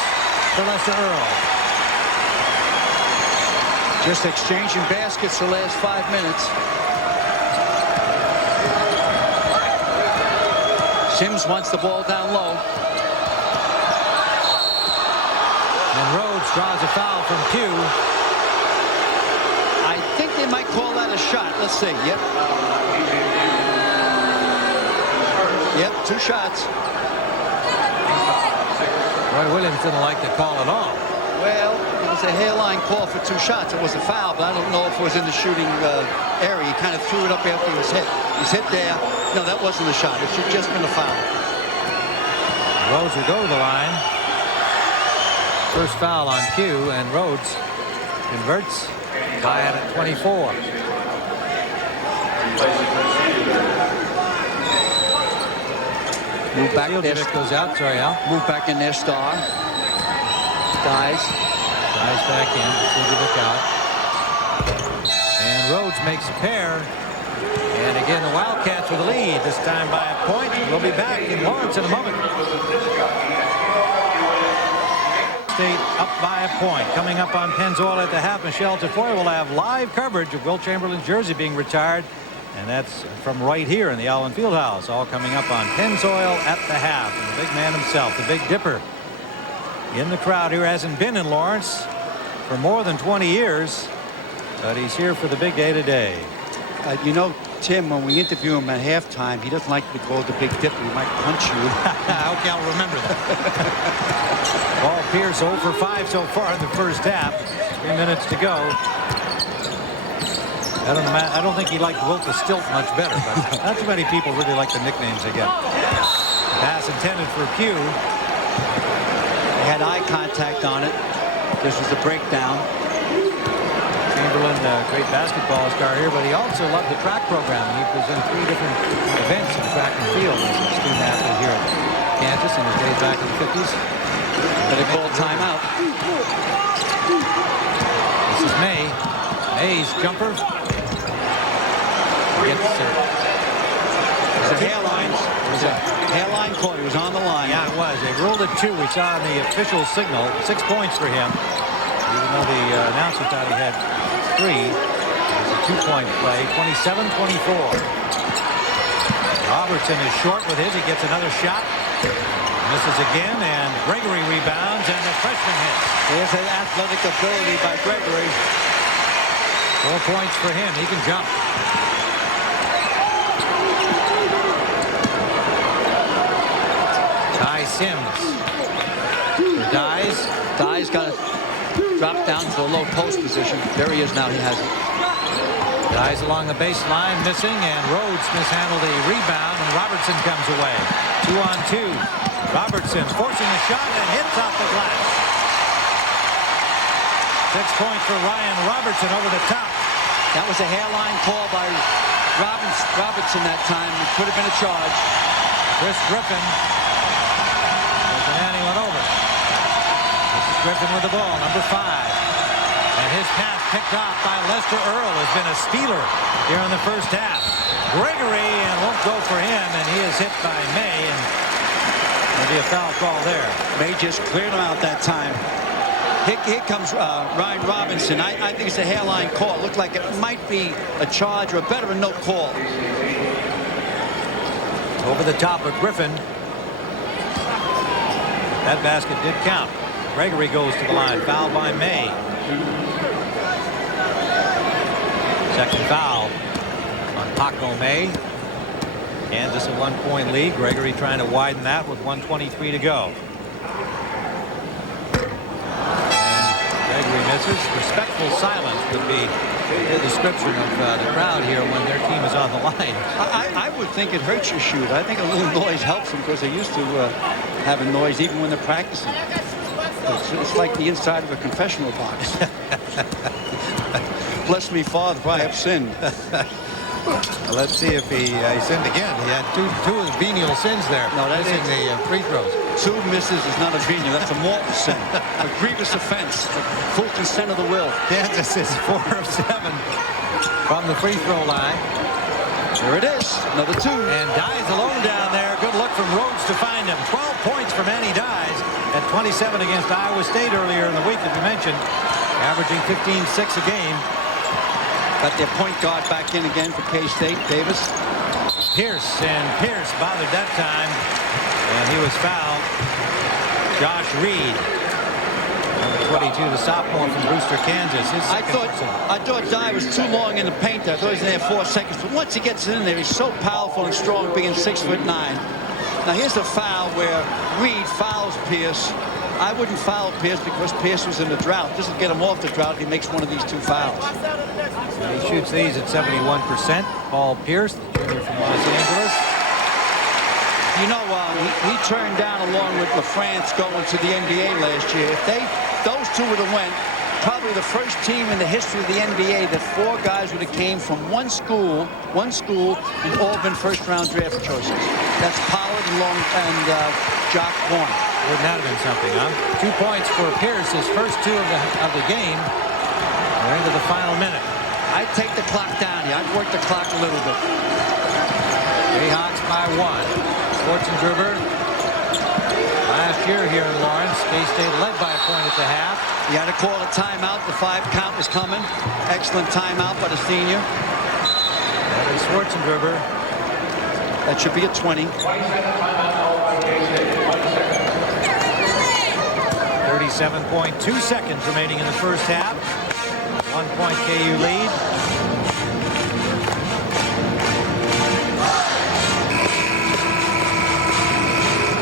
for Lester Earl. Just exchanging baskets the last 5 minutes. Sims wants the ball down low. And Rhodes draws a foul from Pugh. I think they might call that a shot. Let's see. Yep. Yep, 2 shots. Roy Williams didn't like the call at all. Well, it was a hairline call for 2 shots. It was a foul, but I don't know if it was in the shooting area. He kind of threw it up after he was hit. He's hit there. No, that wasn't a shot. It should just been a foul. Rhodes will go to the line. First foul on Pugh, and Rhodes converts. Tie at 24. Move back there. Goes out. Sorry, Al. Move back in there, Star. Dies back in. Silvervic out. And Rhodes makes a pair. And again, the Wildcats with the lead, this time by a point. We'll be back in Lawrence in a moment. State up by a point. Coming up on Pennzoil at the half, Michelle Tafoya will have live coverage of Wilt Chamberlain's jersey being retired. And that's from right here in the Allen Fieldhouse. All coming up on Pennzoil at the half. And the big man himself, the Big Dipper, in the crowd here. Hasn't been in Lawrence for more than 20 years. But he's here for the big day today. You know, Tim, when we interview him at halftime, he doesn't like to be called the Big Dipper. He might punch you. Okay, I'll remember that. Paul Pierce 0 for 5 so far in the first half. 3 minutes to go. I don't think he liked Wilt the Stilt much better, but not too many people really like the nicknames they get. Pass intended for Pugh. They had eye contact on it. This was the breakdown. Chamberlain, great basketball star here, but he also loved the track program. He was in 3 different events in track and field as a student athlete here at Kansas in his days back in the 50s. But they called timeout. This is May. May's jumper. Gets It was a hairline. It was a hairline call. He was on the line. Yeah, it was. They ruled it 2. We saw in the official signal 6 points for him. Even though the announcer thought he had 3. It was a 2-point play. 27-24. Robertson is short with his. He gets another shot. Misses again, and Gregory rebounds, and the freshman hits. There's an athletic ability by Gregory. 4 points for him. He can jump. Ty Sims. For Dyes. Dyes got to drop down to a low post position. There he is now. He has it. Dyes along the baseline, missing, and Rhodes mishandled a rebound, and Robertson comes away. 2-on-2. Robertson forcing the shot and hits off the glass. 6 points for Ryan Robertson over the top. That was a hairline call by Robertson that time. It could have been a charge. Chris Griffin. And he went over. This is Griffin with the ball, number 5. And his pass picked off by Lester Earl has been a stealer here in the first half. Gregory and won't go for him, and he is hit by May, and there'll be a foul call there. May just cleared him out that time. Here comes Ryan Robinson. I think it's a hairline call. It looked like it might be a charge or better a no call. Over the top of Griffin. That basket did count. Gregory goes to the line. Foul by May. Second foul on Paco May. Kansas a 1-point lead. Gregory trying to widen that with 1:23 to go. Gregory misses. Respectful silence would be the description of the crowd here when their team is on the line. I would think it hurts your shoot. I think a little noise helps them because they're used to having noise even when they're practicing. It's like the inside of a confessional box. Bless me, Father, for I have sinned. Well, let's see if he sinned again. He had two venial sins there. No, that missing is the free throws. 2 misses is not a venial. That's a mortal sin. A grievous offense. Full consent of the will. Kansas is 4 of 7 from the free throw line. There it is. Another 2. And Dyes alone down there. Good look from Rhodes to find him. 12 points for Manny Dyes at 27 against Iowa State earlier in the week, as we mentioned, averaging 15-6 a game. Got their point guard back in again for K-State, Davis. Pierce bothered that time, and he was fouled. Josh Reed, number 22, the sophomore from Brewster, Kansas. I thought Dye was too long in the paint there. I thought he was in there 4 seconds, but once he gets in there, he's so powerful and strong, being 6'9". Now here's the foul where Reed fouls Pierce. I wouldn't foul Pierce because Pierce was in the drought. This will get him off the drought if he makes one of these 2 fouls. He shoots these at 71%. Paul Pierce, the junior from Los Angeles. You know, he turned down along with LaFrance going to the NBA last year. If those 2 would have went, probably the first team in the history of the NBA that 4 guys would have came from one school, and all been first-round draft choices. That's Pollard and Jock Vaughn. Wouldn't that have been something, huh? 2 points for Pierce, his first 2 of the game. We're into the final minute. I'd take the clock down here. I'd work the clock a little bit. Jayhawks by 1. Schwarzenegger. Last year here in Lawrence, K-State led by a point at the half. You had to call a timeout. The 5 count was coming. Excellent timeout by the senior. That is Schwarzenegger. That should be a 20. 37.2 seconds remaining in the first half. 1-point KU lead.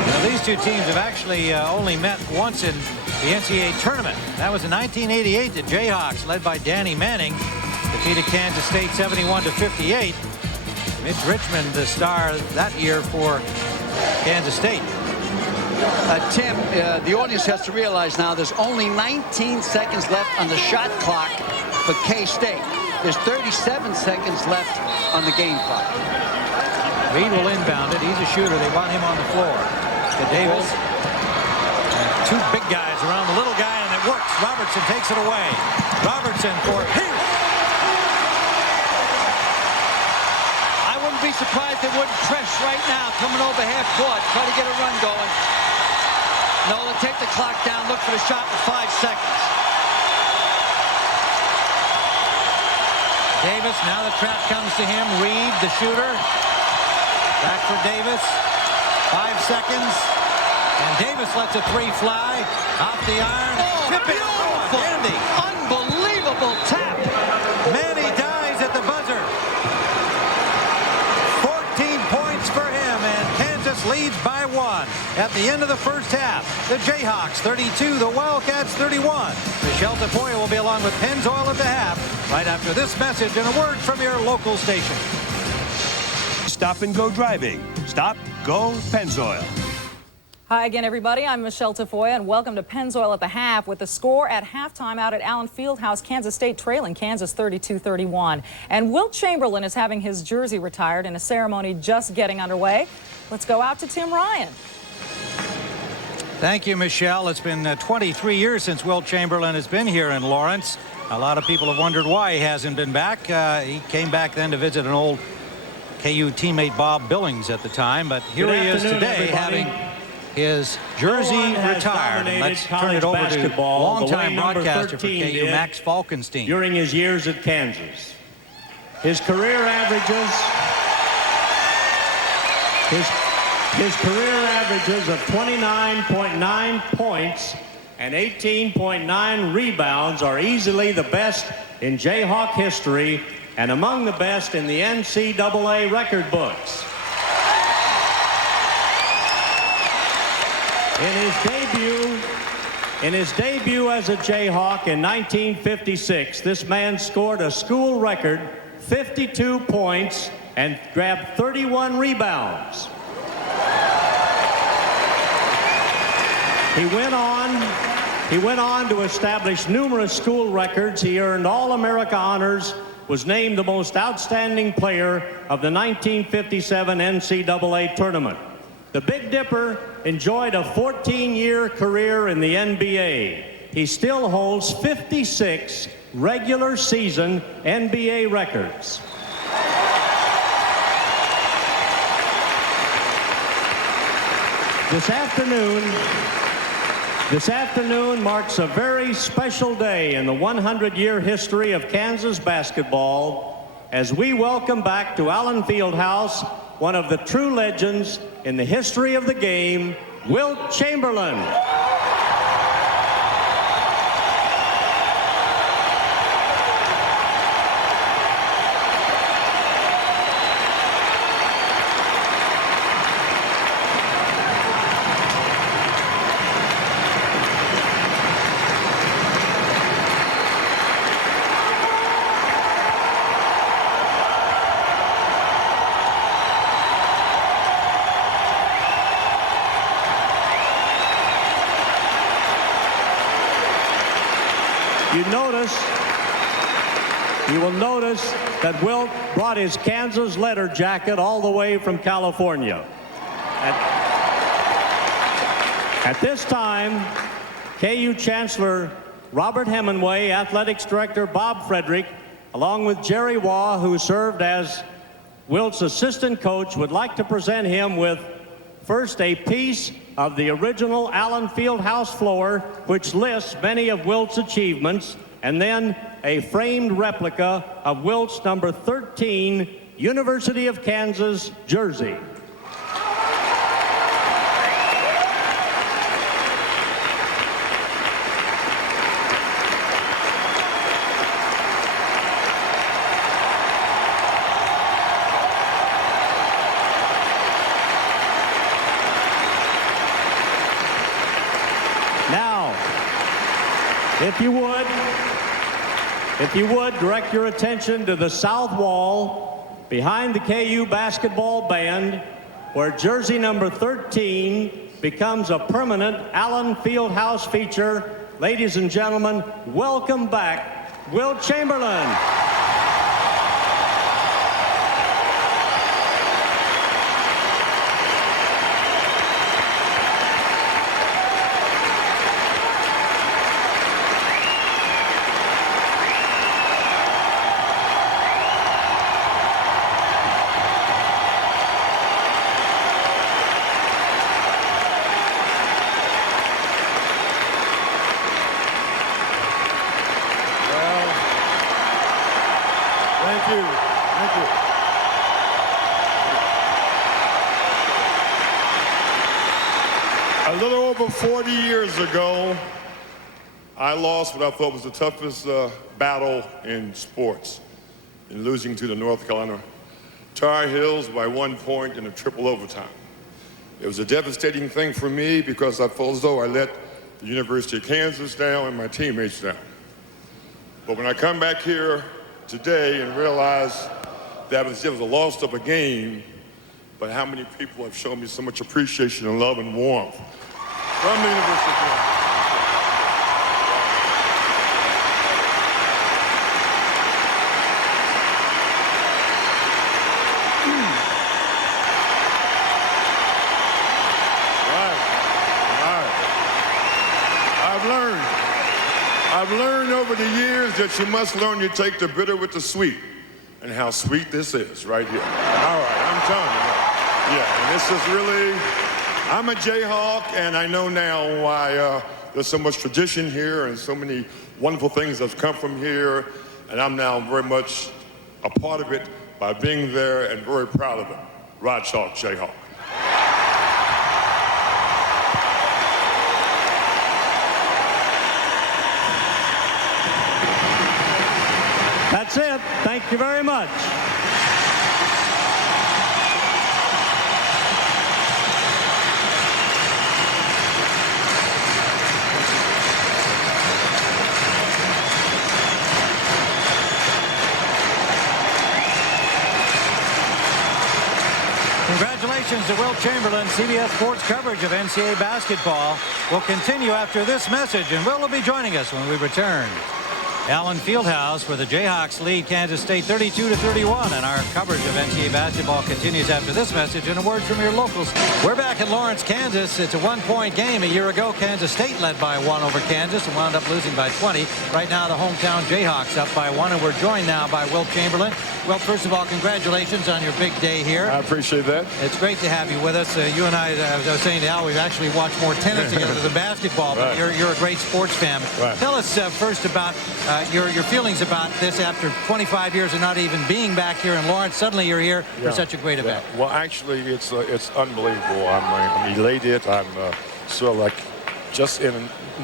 Now, these 2 teams have actually only met once in the NCAA tournament. That was in 1988. The Jayhawks, led by Danny Manning, defeated Kansas State 71-58. Mitch Richmond, the star that year for Kansas State. Tim, the audience has to realize now there's only 19 seconds left on the shot clock for K-State. There's 37 seconds left on the game clock. Reed will inbound it. He's a shooter. They want him on the floor. To Davis. And two big guys around the little guy, and it works. Robertson takes it away. Robertson for Pierce. I wouldn't be surprised they wouldn't press right now, coming over half court, try to get a run going. No, they'll take the clock down, look for the shot in 5 seconds. Davis, now the trap comes to him. Reed, the shooter. Back for Davis. 5 seconds. And Davis lets a three fly. Off the iron. Tip it. Beautiful. Andy. Unbelievable tap. Manny dies at the buzzer. 14 points for him, and Kansas leads by 1 at the end of the first half. The Jayhawks 32, the Wildcats 31. Michelle Tafoya will be along with Pennzoil at the half right after this message and a word from your local station. Stop and go driving. Stop, go Pennzoil. Hi again, everybody. I'm Michelle Tafoya, and welcome to Pennzoil at the half with the score at halftime out at Allen Fieldhouse. Kansas State trailing Kansas 32-31. And Wilt Chamberlain is having his jersey retired in a ceremony just getting underway. Let's go out to Tim Ryan. Thank you, Michelle. It's been 23 years since Wilt Chamberlain has been here in Lawrence. A lot of people have wondered why he hasn't been back. He came back then to visit an old KU teammate, Bob Billings, at the time. But here he is today, having his jersey retired. And let's turn it over to longtime broadcaster for KU, Max Falkenstein. During his years at Kansas, his career averages of 29.9 points and 18.9 rebounds are easily the best in Jayhawk history and among the best in the NCAA record books. In his debut as a Jayhawk in 1956, this man scored a school record 52 points and grabbed 31 rebounds. He went on to establish numerous school records. He earned All-America honors, was named the most outstanding player of the 1957 NCAA tournament. The Big Dipper enjoyed a 14-year career in the NBA. He still holds 56 regular season NBA records. This afternoon marks a very special day in the 100-year history of Kansas basketball as we welcome back to Allen Fieldhouse one of the true legends in the history of the game, Wilt Chamberlain. You will notice that Wilt brought his Kansas letter jacket all the way from California. At this time, KU Chancellor Robert Hemingway, Athletics Director Bob Frederick, along with Jerry Waugh, who served as Wilt's assistant coach, would like to present him with first a piece of the original Allen Fieldhouse floor, which lists many of Wilt's achievements, and then a framed replica of Wilt's number 13 University of Kansas jersey. Now, if you would, direct your attention to the south wall behind the KU basketball band, where jersey number 13 becomes a permanent Allen Fieldhouse feature. Ladies and gentlemen, welcome back, Wilt Chamberlain. Thank you. Thank you. A little over 40 years ago, I lost what I thought was the toughest battle in sports, in losing to the North Carolina Tar Heels by 1 point in a triple overtime. It was a devastating thing for me because I felt as though I let the University of Kansas down and my teammates down. But when I come back here today and realize that it was a loss of a game, but how many people have shown me so much appreciation and love and warmth from the University of Kansas. I've learned over the years that you must learn to take the bitter with the sweet, and how sweet this is right here. All right, I'm telling you. Yeah, and this is really, I'm a Jayhawk, and I know now why there's so much tradition here and so many wonderful things that's come from here, and I'm now very much a part of it by being there and very proud of it. Rod Chalk, Jayhawk. That's it. Thank you very much. Congratulations to Wilt Chamberlain. CBS Sports coverage of NCAA basketball will continue after this message, and Wilt will be joining us when we return. Allen Fieldhouse, where the Jayhawks lead Kansas State 32-31, and our coverage of NCAA basketball continues after this message and a word from your locals. We're back in Lawrence, Kansas. It's a one-point game. A year ago, Kansas State led by 1 over Kansas and wound up losing by 20. Right now, the hometown Jayhawks up by 1, and we're joined now by Wilt Chamberlain. Well, first of all, congratulations on your big day here. I appreciate that. It's great to have you with us. You and I was saying to Al, we've actually watched more tennis together than basketball, but right. you're a great sports fan. Right. Tell us first about your feelings about this after 25 years of not even being back here in Lawrence. Suddenly you're here for such a great event. Well, actually, it's unbelievable. I'm elated. I'm sort of like just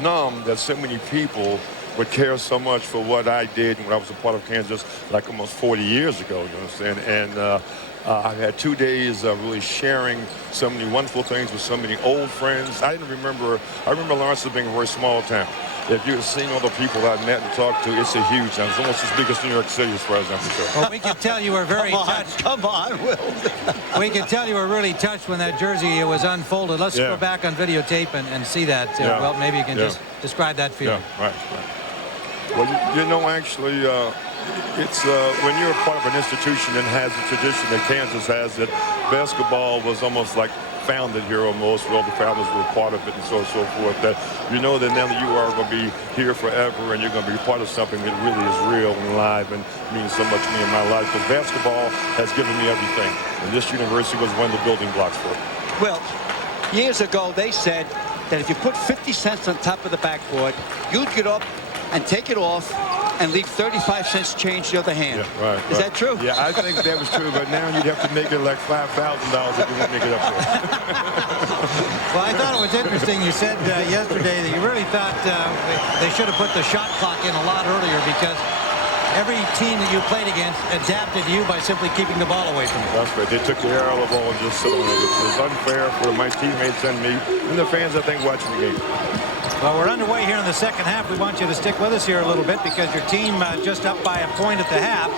numb that so many people would care so much for what I did when I was a part of Kansas like almost 40 years ago, you understand? And I've had 2 days of really sharing so many wonderful things with so many old friends. I remember Lawrence as being a very small town. If you're seeing all the people that I met and talked to, it's a huge town. It's almost as big as New York City as far as I'm concerned. Well, we can tell you were very touched. Come on, Will. We can tell you were really touched when that jersey was unfolded. Let's go back on videotape and see that. Well, maybe you can just describe that feeling. Yeah, right. Well, you know, actually, it's when you're a part of an institution that has a tradition that Kansas has, that basketball was almost like founded here almost, where all the founders were part of it and so on and so forth, that you know that now that you are going to be here forever and you're going to be part of something that really is real and live and means so much to me in my life, because basketball has given me everything, and this university was one of the building blocks for it. Well, years ago they said that if you put 50 cents on top of the backboard, you'd get up and take it off and leave 35 cents change the other hand. Yeah, right. Is that true? Yeah, I think that was true, but now you'd have to make it like $5,000 if you want to make it up for it. Well, I thought it was interesting. You said yesterday that you really thought they should have put the shot clock in a lot earlier, because every team that you played against adapted to you by simply keeping the ball away from you. That's right. They took the air out of the ball and just sitting on it. It was unfair for my teammates and me and the fans, I think, watching the game. Well, we're underway here in the second half. We want you to stick with us here a little bit, because your team just up by a point at the half.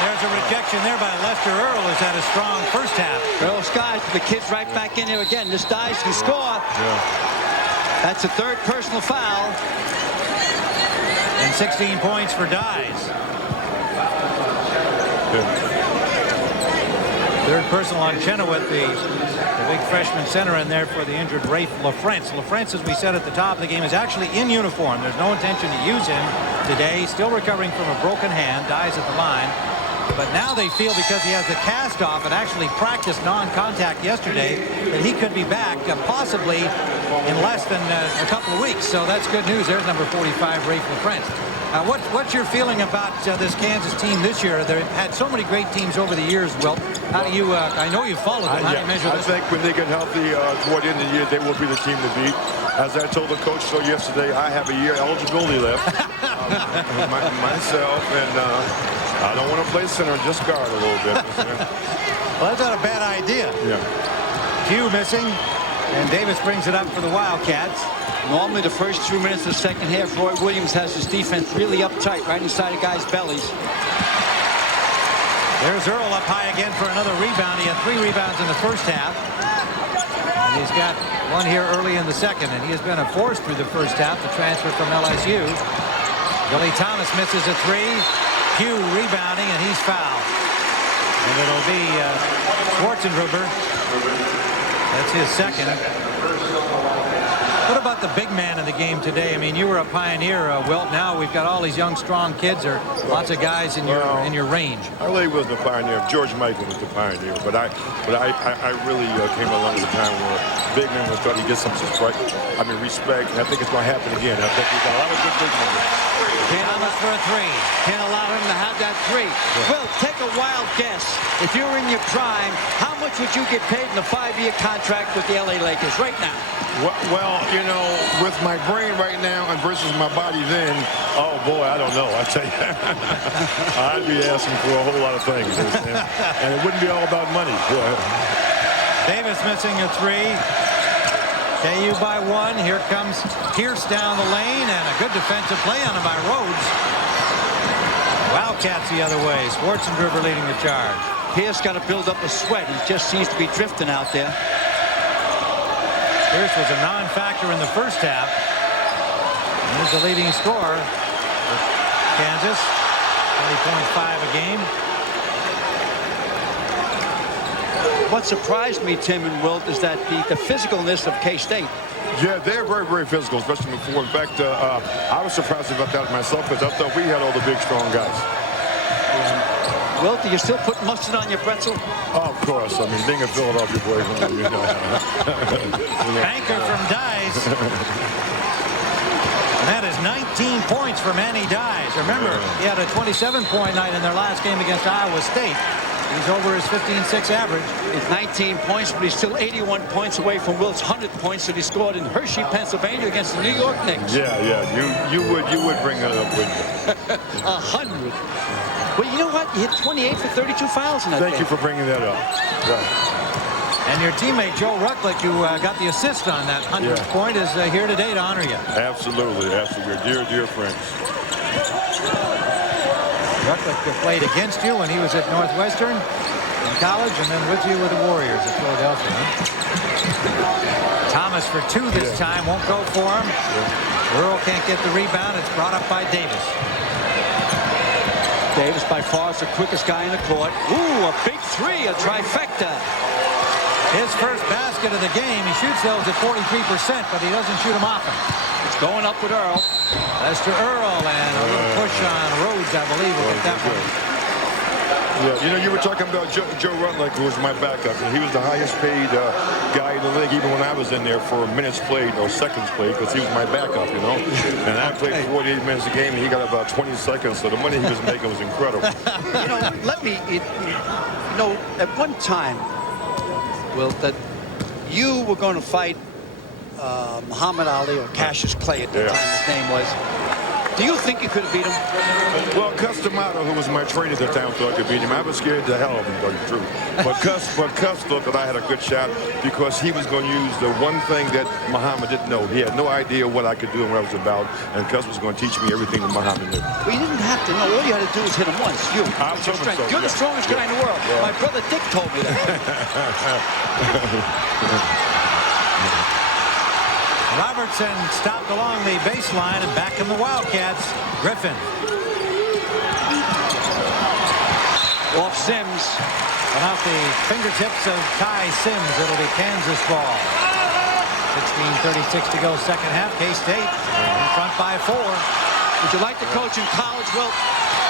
there's a rejection there by Lester Earl, who's had a strong first half. Earl Skies, the kid's right back in there again. This Dyes can score. That's a third personal foul. And 16 points for Dyes. Third personal on Chenoweth, the big freshman center in there for the injured Rafe LaFrance. LaFrance, as we said at the top of the game, is actually in uniform. There's no intention to use him today. He's still recovering from a broken hand. Dyes at the line. But now they feel, because he has the cast off and actually practiced non-contact yesterday, that he could be back possibly in less than a couple of weeks. So that's good news. There's number 45, Rafe LaFrance. What's your feeling about this Kansas team this year? They've had so many great teams over the years, Wilt. How do you, I know you followed them. How do you measure this? I think when they get healthy toward the end of the year, they will be the team to beat. As I told the coach so yesterday, I have a year eligibility left myself, and I don't want to play center, just guard a little bit. Well, that's not a bad idea. Yeah. Q missing, and Davis brings it up for the Wildcats. Normally the first 2 minutes of the second half, Roy Williams has his defense really uptight, right inside of guys' bellies. There's Earl up high again for another rebound. He had 3 rebounds in the first half. And he's got one here early in the second, and he has been a force through the first half, the transfer from LSU. Billy Thomas misses a 3. Q rebounding, and he's fouled. And it'll be Schwarzenegger. That's his second. What about the big man in the game today? I mean, you were a pioneer, Wilt. Now we've got all these young, strong kids. There are lots of guys in your range. I really wasn't a pioneer. George Michael was the pioneer, but I really came along at a time where big men was starting to get some respect. And I think it's going to happen again. I think we've got a lot of good big men. Thomas for a 3. Can't allow him to have that 3. Yeah. Well, take a wild guess. If you were in your prime, how much would you get paid in a 5-year contract with the LA Lakers right now? Well, you know, with my brain right now and versus my body then, oh boy, I don't know. I tell you, I'd be asking for a whole lot of things, and it wouldn't be all about money. Davis missing a 3. KU by 1. Here comes Pierce down the lane, and a good defensive play on him by Rhodes. Wildcats the other way. Schwarzenegger leading the charge. Pierce got to build up a sweat. He just seems to be drifting out there. Pierce was a non-factor in the first half. He's the leading scorer for Kansas. 20.5 a game. What surprised me, Tim and Wilt, is that the physicalness of K-State. Yeah, they're very, very physical, especially before. In fact, I was surprised about that myself because I thought we had all the big, strong guys. Wilt, do you still put mustard on your pretzel? Oh, of course. I mean, being a Philadelphia boy, you know. Banker from Dyes. And that is 19 points for Manny Dyes. Remember, he had a 27-point night in their last game against Iowa State. He's over his 15-6 average. It's 19 points, but he's still 81 points away from Wilt's 100 points that he scored in Hershey, Pennsylvania against the New York Knicks. Yeah. You would bring that up, wouldn't you? 100. Well, you know what? You hit 28 for 32 fouls in that Thank game. you for bringing that up. Right. And your teammate, Joe Rucklick, who got the assist on that 100th point, is here today to honor you. Absolutely. Dear, dear friends. Rucklick played against you when he was at Northwestern in college, and then with you with the Warriors at Philadelphia. Thomas for 2 this time, won't go for him. Earl can't get the rebound. It's brought up by Davis. Davis by far is the quickest guy in the court. Ooh, a big 3, a trifecta. His first basket of the game. He shoots those at 43%, but he doesn't shoot them often. It's going up with Earl. Lester Earl, and a little push on Rhodes, I believe, will get that one. Yeah, you know, you were talking about Joe Rutledge, who was my backup, and he was the highest paid guy in the league, even when I was in there for minutes played or seconds played, because he was my backup, you know. And I played 48 minutes a game, and he got about 20 seconds, so the money he was making was incredible. You know, at one time, Wilt, that you were going to fight Muhammad Ali or Cassius Clay at the time his name was. Do you think you could have beat him? Well, Customato, who was my trainer at the time, thought I could beat him. I was scared to hell of him, to tell you the truth. But Cuss thought that I had a good shot because he was going to use the one thing that Muhammad didn't know. He had no idea what I could do and what I was about, and Cuss was going to teach me everything that Muhammad knew. Well, you didn't have to know. All you had to do was hit him once. You. I'm so, You're the strongest guy in the world. Yeah. My brother Dick told me that. Robertson stopped along the baseline and back in the Wildcats. Griffin. Off Sims. And off the fingertips of Ty Sims, it'll be Kansas ball. 16:36 to go, second half. K-State in front by 4. Would you like to coach in college, Wilt?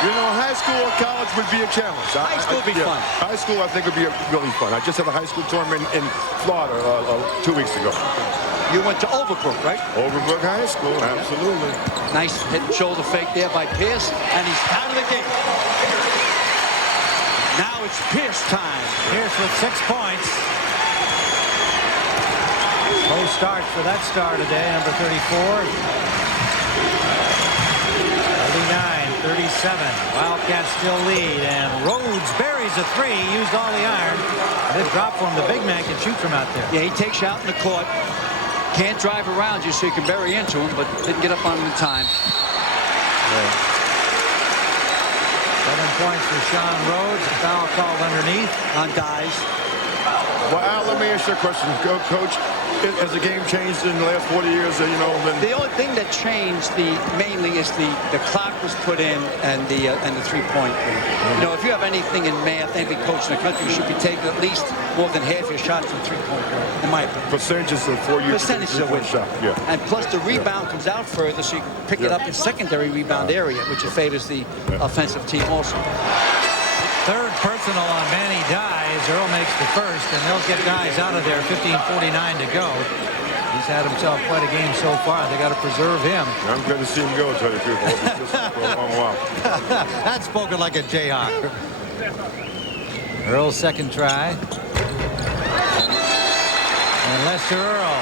You know, high school or college would be a challenge. High school would be fun. High school, I think, would be really fun. I just had a high school tournament in Florida 2 weeks ago. You went to Overbrook, right? Overbrook High School, absolutely. Nice head and shoulder fake there by Pierce, and he's out of the game. Now it's Pierce time. Pierce with 6 points. Slow start for that star today, number 34. 39-37. Wildcats still lead, and Rhodes buries a 3. Used all the iron. This drop from the big man can shoot from out there. Yeah, he takes you out in the court. Can't drive around you so you can bury into him, but didn't get up on him in time. 7 points for Sean Rhodes. A foul called underneath. On Dyes. Well, Al, let me ask you a question. Coach, has the game changed in the last 40 years? You know, The only thing that changed mainly is the clock was put in and the 3-point. You know, if you have anything in math, any coach in the country, you should be taking at least more than half your shots from 3-point, in my opinion. Percentages of 4 years. Percentages of shot. Yeah. And plus the rebound comes out further, so you can pick it up in secondary rebound area, which favors the offensive team also. Third personal on Manny Dyes. Earl makes the first, and they'll get Dyes out of there. 15:49 to go. He's had himself quite a game so far. They got to preserve him. I'm good to see him go, to tell you the truth. I'll be just for a long while. That's spoken like a Jayhawk. Earl's second try. And Lester Earl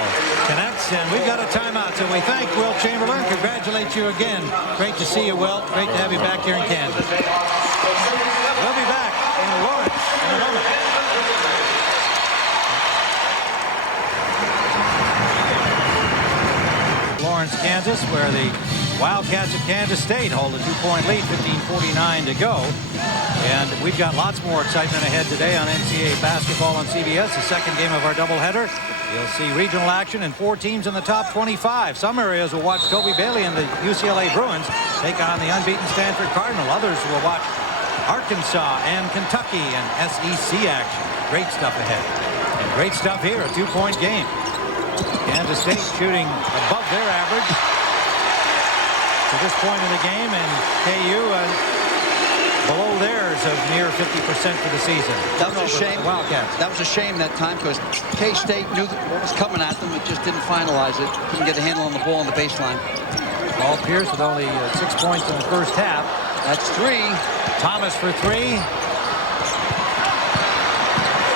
connects, and we've got a timeout. So we thank Wilt Chamberlain. Congratulate you again. Great to see you, Wilt. Great to have you back here in Kansas. We'll be back in Lawrence in a moment. Lawrence, Kansas, where the Wildcats of Kansas State hold a 2-point lead, 15:49 to go. And we've got lots more excitement ahead today on NCAA basketball on CBS, the second game of our doubleheader. You'll see regional action and 4 teams in the top 25. Some areas will watch Toby Bailey and the UCLA Bruins take on the unbeaten Stanford Cardinal. Others will watch Arkansas and Kentucky and SEC action. Great stuff ahead. And great stuff here, a 2-point game. Kansas State shooting above their average to this point in the game, and KU below theirs of near 50% for the season. That was a shame. Wildcats. That was a shame that time because K-State knew what was coming at them. It just didn't finalize it. Couldn't get a handle on the ball on the baseline. Paul Pierce with only 6 points in the first half. That's 3. Thomas for 3.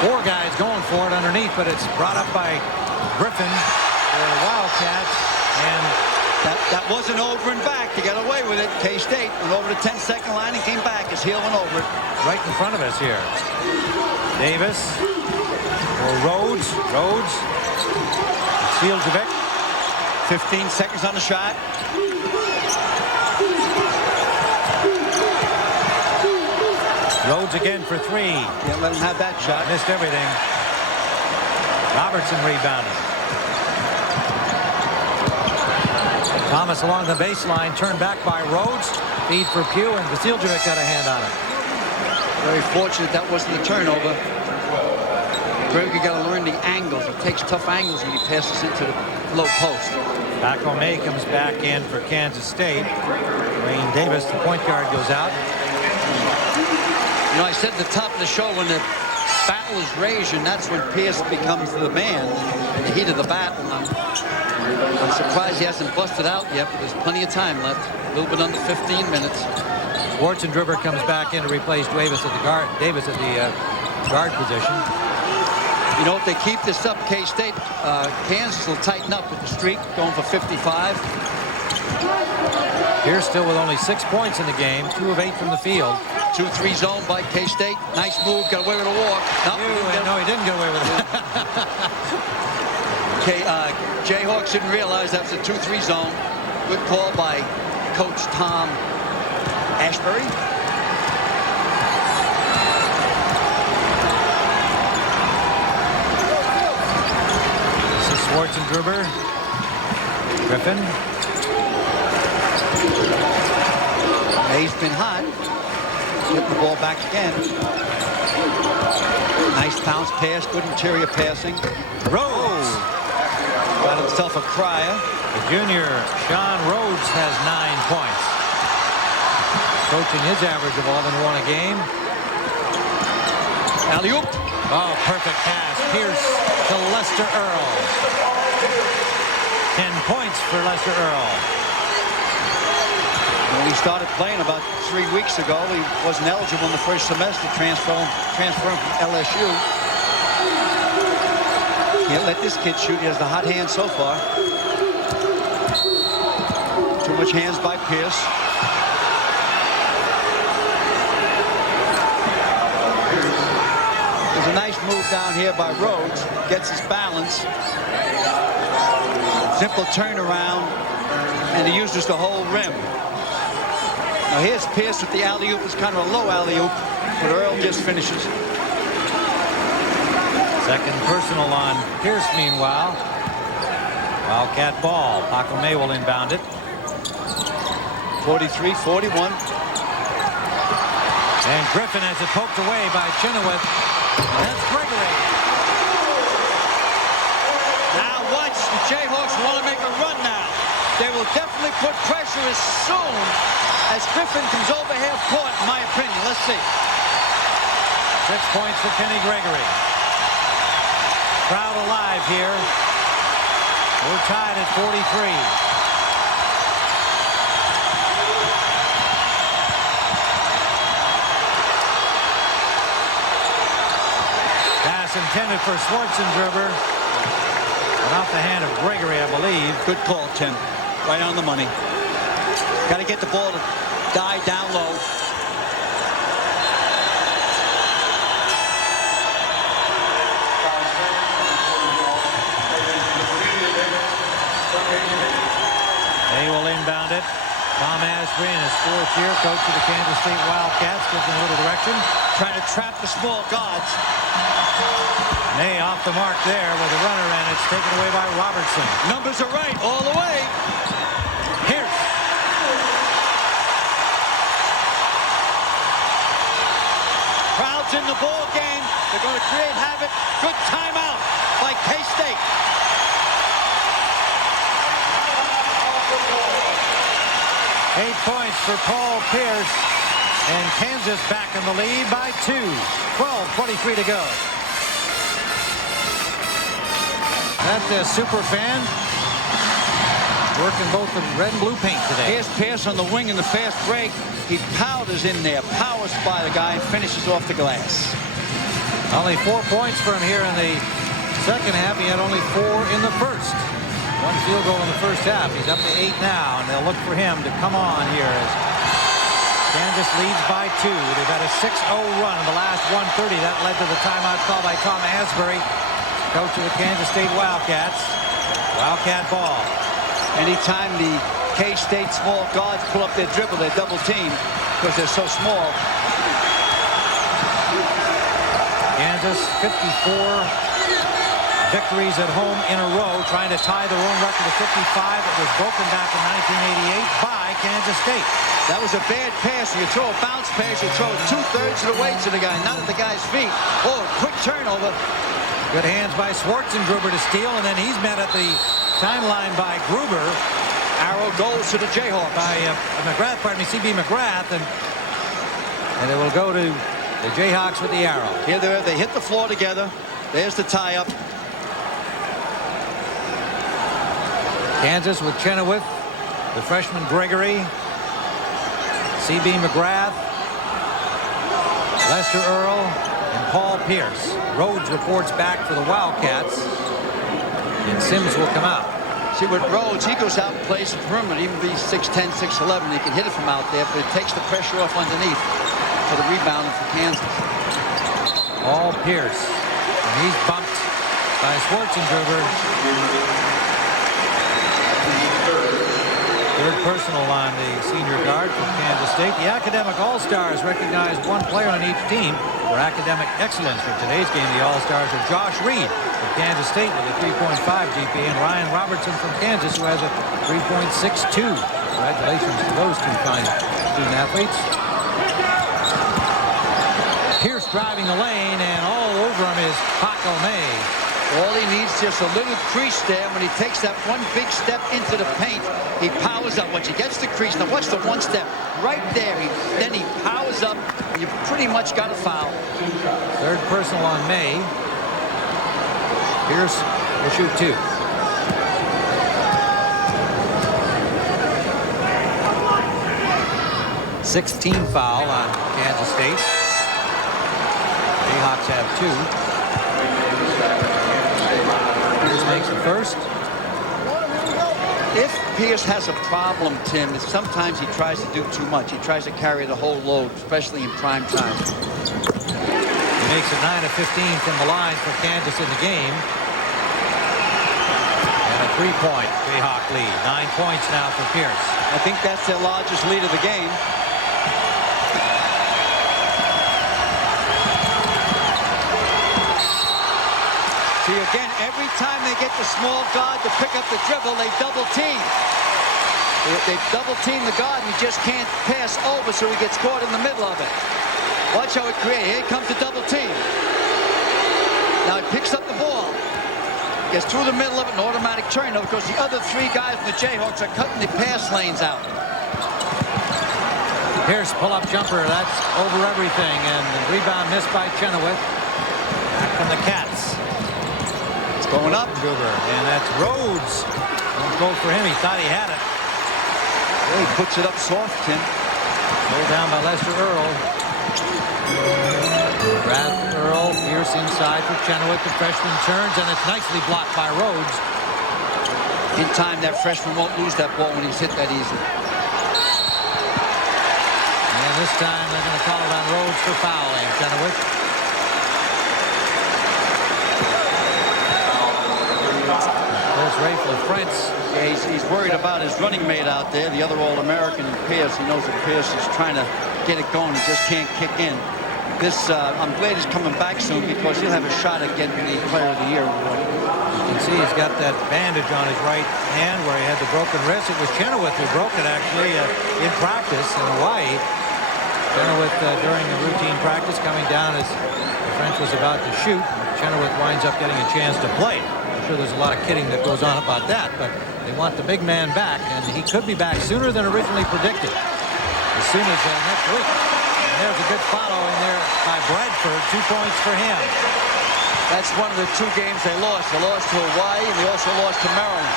4 guys going for it underneath, but it's brought up by Griffin for the Wildcats. And that wasn't over and back. They got away with it. K-State went over the 10-second line and came back. His heel went over it. Right in front of us here. Davis for Rhodes. Rhodes. Fieldovic. 15 seconds on the shot. Rhodes again for 3. Can't let him have that shot. Missed everything. Robertson rebounded. Thomas along the baseline, turned back by Rhodes. Feed for Pugh, and Vasiljevic got a hand on it. Very fortunate that wasn't a turnover. Berger got to learn the angles. He takes tough angles when he passes into the low post. Paco May comes back in for Kansas State. Wayne Davis, the point guard, goes out. You know, I said at the top of the show, when the battle is raging, that's when Pierce becomes the man in the heat of the battle. I'm surprised he hasn't busted out yet, but there's plenty of time left. A little bit under 15 minutes. Schwarzenberger comes back in to replace Davis at the guard position. You know, if they keep this up, K-State, Kansas will tighten up with the streak going for 55. Pierce still with only 6 points in the game, 2 of 8 from the field. 2-3 zone by K-State. Nice move, got away with a walk. No, he didn't get away with it. Jayhawks didn't realize that was a 2-3 zone. Good call by Coach Tom Ashbury. This is Schwarzenegger. Griffin. He's been hot. Getting the ball back again. Nice bounce pass, good interior passing. Rhodes got himself a crier. The junior Sean Rhodes has 9 points. Coaching his average of 11-1 a game. Alley-oop. Oh, perfect pass. Pierce to Lester Earl. 10 points for Lester Earl. When he started playing about 3 weeks ago, he wasn't eligible in the first semester, transferring from LSU. Can't let this kid shoot. He has the hot hand so far. Too much hands by Pierce. There's a nice move down here by Rhodes. Gets his balance. Simple turnaround, and he uses the whole rim. Now here's Pierce with the alley-oop. It's kind of a low alley-oop, but Earl just finishes. Second personal on Pierce, meanwhile. Wildcat ball. Paco May will inbound it. 43-41. And Griffin has it poked away by Chenoweth. And that's Gregory. Now watch, the Jayhawks want to make a run now. They will definitely put pressure as soon as Griffin comes over half court, in my opinion. Let's see. 6 points for Kenny Gregory. Crowd alive here. We're tied at 43. Pass intended for Schwarzenegger. But off the hand of Gregory, I believe. Good call, Tim. Right on the money. Got to get the ball to die down low. They will inbound it. Tom Asbury in his 4th year, coach of the Kansas State Wildcats, gives them a little direction. Trying to trap the small guards. May off the mark there with a runner, and it's taken away by Robertson. Numbers are right all the way. Pierce. Crowd's in the ball game. They're going to create havoc. Good timeout by K-State. Eight points for Paul Pierce, and Kansas back in the lead by 2. 12:23 to go. That super fan working both the red and blue paint today. Here's Pierce on the wing in the fast break. He powders in there, powers by the guy, and finishes off the glass. Only 4 points for him here in the second half. He had only 4 in the first. 1 field goal in the first half. He's up to 8 now, and they'll look for him to come on here as Kansas leads by 2. They've had a 6-0 run in the last 1:30. That led to the timeout call by Tom Asbury, coach of the Kansas State Wildcats. Wildcat ball. Anytime the K-State small guards pull up their dribble, they're double teamed because they're so small. Kansas 54 victories at home in a row, trying to tie their own record of 55. It was broken back in 1988 by Kansas State. That was a bad pass. You throw a bounce pass, you throw it 2/3 of the way to the guy, not at the guy's feet. Oh, quick turnover. Good hands by Schwarzenegger to steal, and then he's met at the timeline by Gruber. Arrow goes to the Jayhawks. By McGrath, pardon me, CB McGrath, and it will go to the Jayhawks with the arrow. Here they hit the floor together. There's the tie-up. Kansas with Chenoweth, the freshman Gregory, CB McGrath, Lester Earl, and Paul Pierce. Rhodes reports back for the Wildcats, and Sims will come out. See, with Rhodes, he goes out and plays the perimeter. Even be 6'10", 6'11", he can hit it from out there, but it takes the pressure off underneath for the rebounding for Kansas. All Pierce. And he's bumped by Schwarzenegger. Third personal on the senior guard from Kansas State. The academic all-stars recognize one player on each team for academic excellence. For today's game, the all-stars are Josh Reed from Kansas State with a 3.5 GPA and Ryan Robertson from Kansas, who has a 3.62. Congratulations to those two fine student athletes. Pierce driving the lane, and all over him is Paco May. All he needs is just a little crease there. When he takes that one big step into the paint, he powers up. Once he gets the crease, now watch the one step right there. Then he powers up, and you pretty much got a foul. Third personal on May. Pierce will shoot 2. #16 foul on Kansas State. Jayhawks have 2. Pierce makes the first. If Pierce has a problem, Tim, is sometimes he tries to do too much. He tries to carry the whole load, especially in prime time. He makes it 9 of 15 from the line for Kansas in the game. And a 3-point Jayhawk lead. 9 points now for Pierce. I think that's their largest lead of the game. See, again, every time they get the small guard to pick up the dribble, they double team. They double team the guard, and he just can't pass over, so he gets caught in the middle of it. Watch how it creates. Here comes the double team. Now he picks up the ball. Gets through the middle of it, an automatic turnover, because the other 3 guys in the Jayhawks are cutting the pass lanes out. Pierce pull-up jumper. That's over everything, and the rebound missed by Chenoweth. Back from the Cats. Going up. And that's Rhodes. Don't go for him. He thought he had it. Well, he puts it up soft, Tim. Pulled down by Lester Earl. Brad Earl. Pierce inside for Chenoweth. The freshman turns, and it's nicely blocked by Rhodes. In time, that freshman won't lose that ball when he's hit that easy. And this time, they're going to call it on Rhodes for fouling Chenoweth. Rayful Prince. Yeah, he's worried about his running mate out there, the other All-American Pierce. He knows that Pierce is trying to get it going. He just can't kick in. I'm glad he's coming back soon, because he'll have a shot at getting the Player of the Year award. You can see he's got that bandage on his right hand where he had the broken wrist. It was Chenoweth who broke it, actually, in practice in Hawaii. Chenoweth, during the routine practice, coming down as the French was about to shoot. Chenoweth winds up getting a chance to play. I'm sure there's a lot of kidding that goes on about that, but they want the big man back, and he could be back sooner than originally predicted. As soon as next week. And there's a good follow in there by Bradford. 2 points for him. That's one of the 2 games they lost. They lost to Hawaii, and they also lost to Maryland.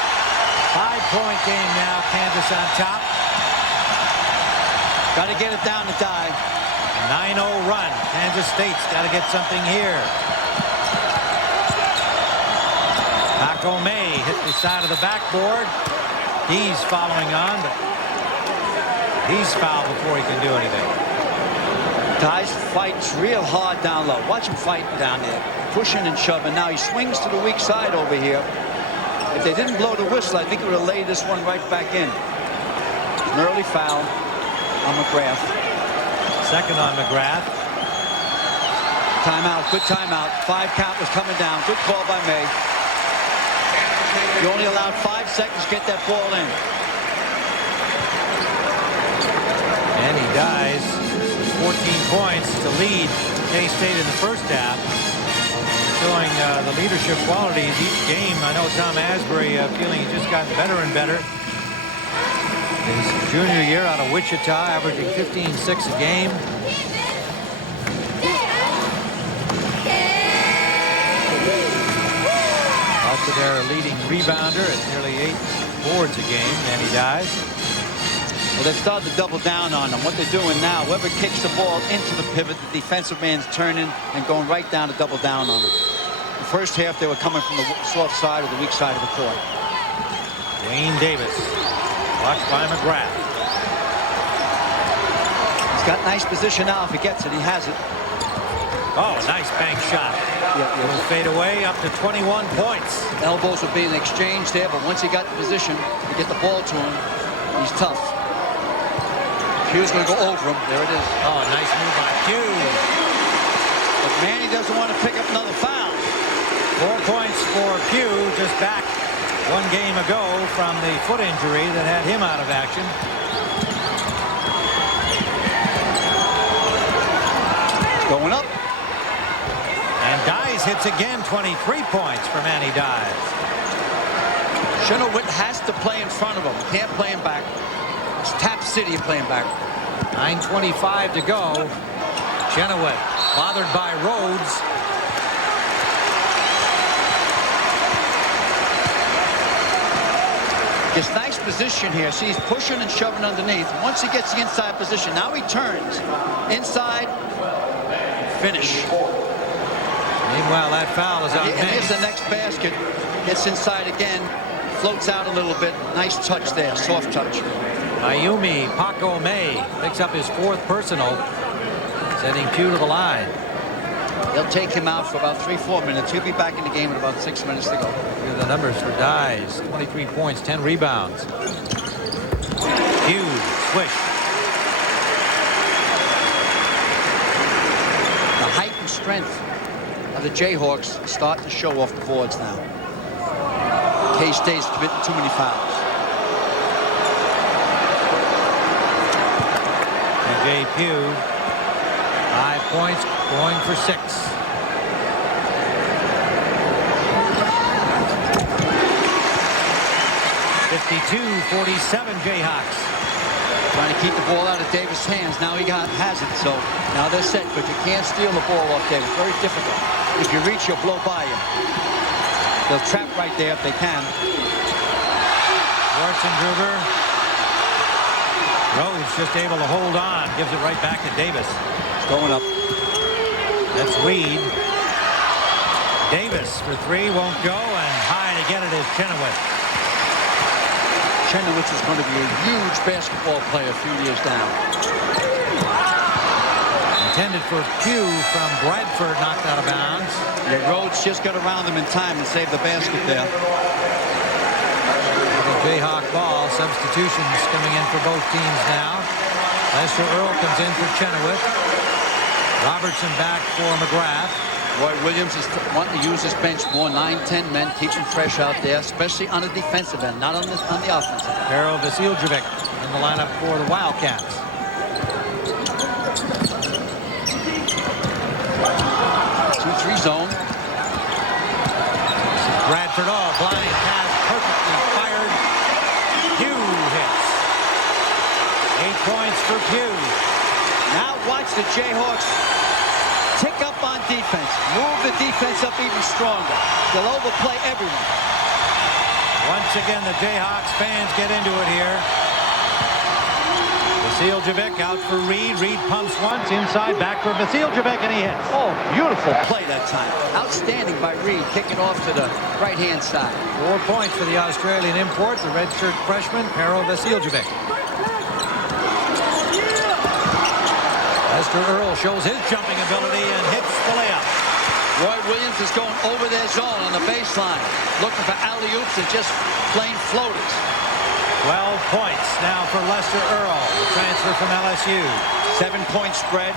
5-point game now. Kansas on top. Got to get it down to die. 9-0 run. Kansas State's got to get something here. Paco May hit the side of the backboard. He's following on, but he's fouled before he can do anything. Dice fights real hard down low. Watch him fighting down there. Pushing and shoving. Now he swings to the weak side over here. If they didn't blow the whistle, I think it would have laid this one right back in. An early foul on McGrath. Second on McGrath. Timeout. Good timeout. 5 count was coming down. Good call by May. You only allowed 5 seconds to get that ball in. And he dies with 14 points to lead K-State in the first half. Showing the leadership qualities each game. I know Tom Asbury feeling he's just gotten better and better. His junior year out of Wichita, averaging 15-6 a game. Also their leading rebounder at nearly 8 boards a game, and he dies. Well, they've started to double down on them. What they're doing now, whoever kicks the ball into the pivot, the defensive man's turning and going right down to double down on them. The first half, they were coming from the soft side or the weak side of the court. Wayne Davis, watched by McGrath. He's got nice position now. If he gets it, he has it. Oh, nice bank shot. Little fade away, up to 21 points. Elbows would be an exchange there, but once he got the position to get the ball to him, he's tough. Pugh's going to go over him. There it is. Oh, nice move by Pugh. But Manny doesn't want to pick up another foul. 4 points for Pugh, just back one game ago from the foot injury that had him out of action. It's going up. And Dyes hits again. 23 points for Manny Dyes. Chenoweth has to play in front of him. Can't play him back. It's Tap City playing back. 9:25 to go. Chenoweth bothered by Rhodes. Gets nice position here. See, he's pushing and shoving underneath. Once he gets the inside position, now he turns. Inside. Finish. Meanwhile, that foul is on And here's the next basket. Gets inside again. Floats out a little bit. Nice touch there. Soft touch. Mayumi Paco May picks up his 4th personal, sending Pugh to the line. They'll take him out for about 3-4 minutes. He'll be back in the game in about 6 minutes to go. Here are the numbers for Dyes. 23 points, 10 rebounds. Pugh, swish. The height and strength of the Jayhawks start to show off the boards now. K-State's committing too many fouls. Jay Pugh, 5 points, going for 6. 52-47 Jayhawks. Trying to keep the ball out of Davis' hands. Now he has it, so now they're set, but you can't steal the ball off Davis. Very difficult. If you reach, you'll blow by you. They'll trap right there if they can. Schwarzenegger. Rhodes just able to hold on. Gives it right back to Davis. It's going up. That's Reed. Davis for 3 won't go, and high to get it is Chenoweth. Chenoweth is going to be a huge basketball player a few years down. Intended for Pugh from Bradford, knocked out of bounds. Yeah, Rhodes just got around them in time and saved the basket there. Jayhawk ball. Substitutions coming in for both teams now. Lester Earl comes in for Chenoweth. Robertson back for McGrath. Roy Williams is wanting to use his bench more. 9-10 men, keep them fresh out there, especially on the defensive end, not on the offensive end. Pero Vasiljevic in the lineup for the Wildcats. 2-3 zone. Bradford, blind pass, perfectly fired. Pugh hits. 8 points for Pugh. Now watch the Jayhawks tick up on defense. Move the defense up even stronger. They'll overplay everyone. Once again, the Jayhawks fans get into it here. Vasiljevic out for Reed. Reed pumps once inside, back for Vasiljevic, and he hits. Oh, beautiful play that time. Outstanding by Reed, kicking off to the right-hand side. 4 points for the Australian import, the redshirt freshman, Pero Vasiljevic. Lester Earl shows his jumping ability and hits the layup. Roy Williams is going over their zone on the baseline, looking for alley-oops and just plain floaters. 12 points now for Lester Earl, the transfer from LSU. 7-point spread.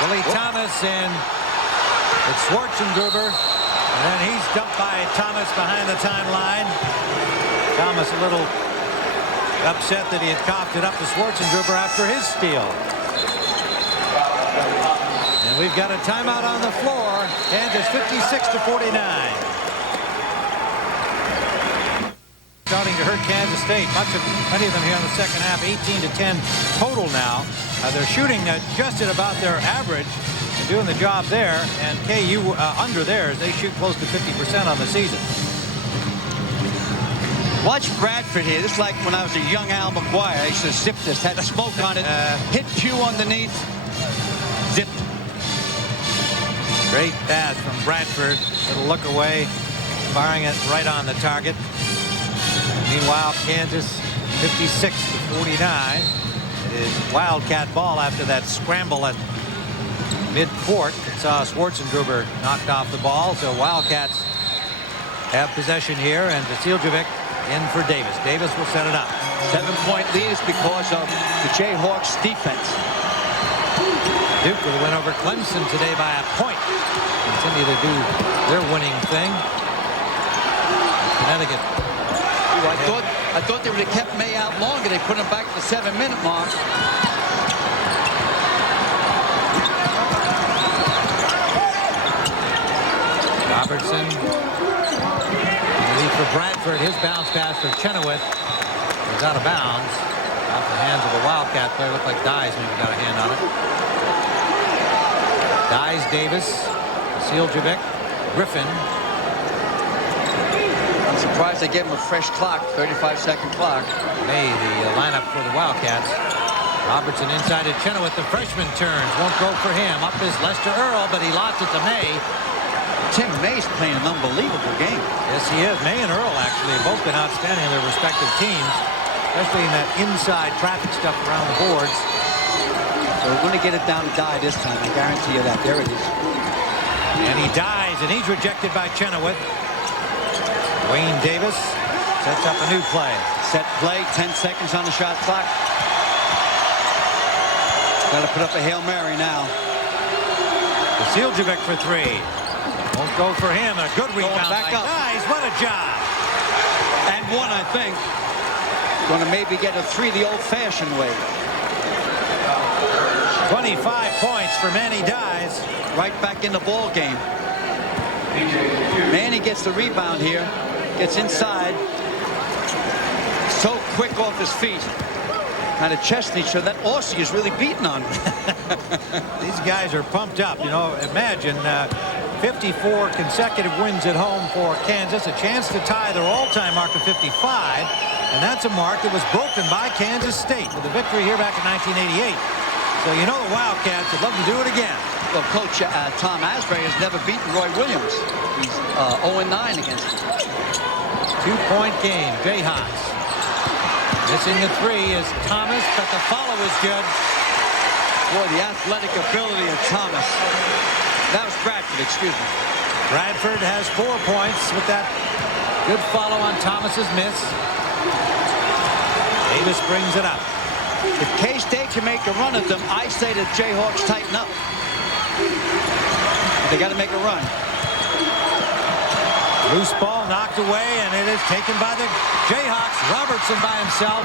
Billy Thomas in. It's Schwarzenegger, and then he's dumped by Thomas behind the timeline. Thomas a little upset that he had coughed it up to Schwarzenegger after his steal. And we've got a timeout on the floor. Kansas 56-49. Starting to hurt Kansas State. Many of them here in the second half. 18-10 total now. They're shooting just at about their average and doing the job there. And KU under theirs. They shoot close to 50% on the season. Watch Bradford here. This is like when I was a young Al McGuire. I used to zip this. Had smoke on it. Hit Pugh underneath. Zipped. Great pass from Bradford. Little look away. firing it right on the target. Meanwhile, Kansas 56-49. It is Wildcat ball after that scramble at mid-court. It saw Schwarzenegger knocked off the ball, so Wildcats have possession here, and Vasiljevic in for Davis. Davis will set it up. 7-point lead is because of the Jayhawks defense. Duke with a win over Clemson today by a point. Continue to do their winning thing. Connecticut. I thought they would have kept May out longer. They put him back at the 7-minute mark. Robertson. Lead for Bradford. His bounce pass for Chenoweth was out of bounds. Off the hands of a Wildcat player. Looked like Dyes maybe got a hand on it. Dyes, Davis, Vasiljevic, Griffin. I'm surprised they gave him a fresh clock, 35-second clock. May, the lineup for the Wildcats. Robertson inside to Chenoweth. The freshman turns. Won't go for him. Up is Lester Earl, but he lost it to May. Tim May's playing an unbelievable game. Yes, he is. May and Earl actually have both been outstanding in their respective teams, especially in that inside traffic stuff around the boards. So we're going to get it down to Dye this time. I guarantee you that. There it is. And he dies, and he's rejected by Chenoweth. Wayne Davis sets up a new play. Set play, 10 seconds on the shot clock. Got to put up a Hail Mary now. Vasiljevic for three. Won't go for him. A good rebound back by up. Dyes. What a job. And one, I think. Going to maybe get a three the old-fashioned way. 25 points for Manny Dyes. Right back in the ball game. Manny gets the rebound here. Gets inside. So quick off his feet. Kind of Chesney, so that Aussie is really beating on him. These guys are pumped up. You know, imagine 54 consecutive wins at home for Kansas. A chance to tie their all-time mark of 55. And that's a mark that was broken by Kansas State with a victory here back in 1988. So you know the Wildcats would love to do it again. Well, Coach Tom Asbury has never beaten Roy Williams. He's 0-9 against him. 2-point game. Jayhawks. Missing the three is Thomas, but the follow is good. Boy, the athletic ability of Thomas. That was Bradford, excuse me. Bradford has 4 points with that good follow on Thomas's miss. Davis brings it up. If K-State can make a run at them, I say the Jayhawks tighten up. They got to make a run. Loose ball knocked away, and it is taken by the Jayhawks. Robertson by himself.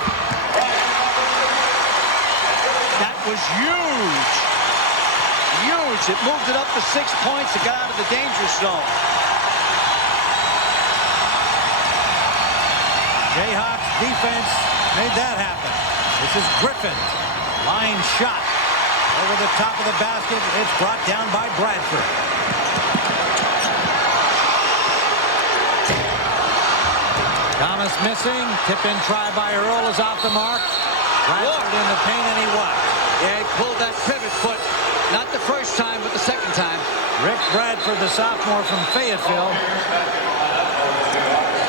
That was huge. Huge. It moved it up to 6 points. It got out of the danger zone. Jayhawks defense made that happen. This is Griffin. Line shot. Over the top of the basket. It's brought down by Bradford. Thomas missing. Tip-in try by Earl is off the mark. Bradford in the paint, and he what? Yeah, he pulled that pivot foot. Not the first time, but the second time. Rick Bradford, the sophomore from Fayetteville.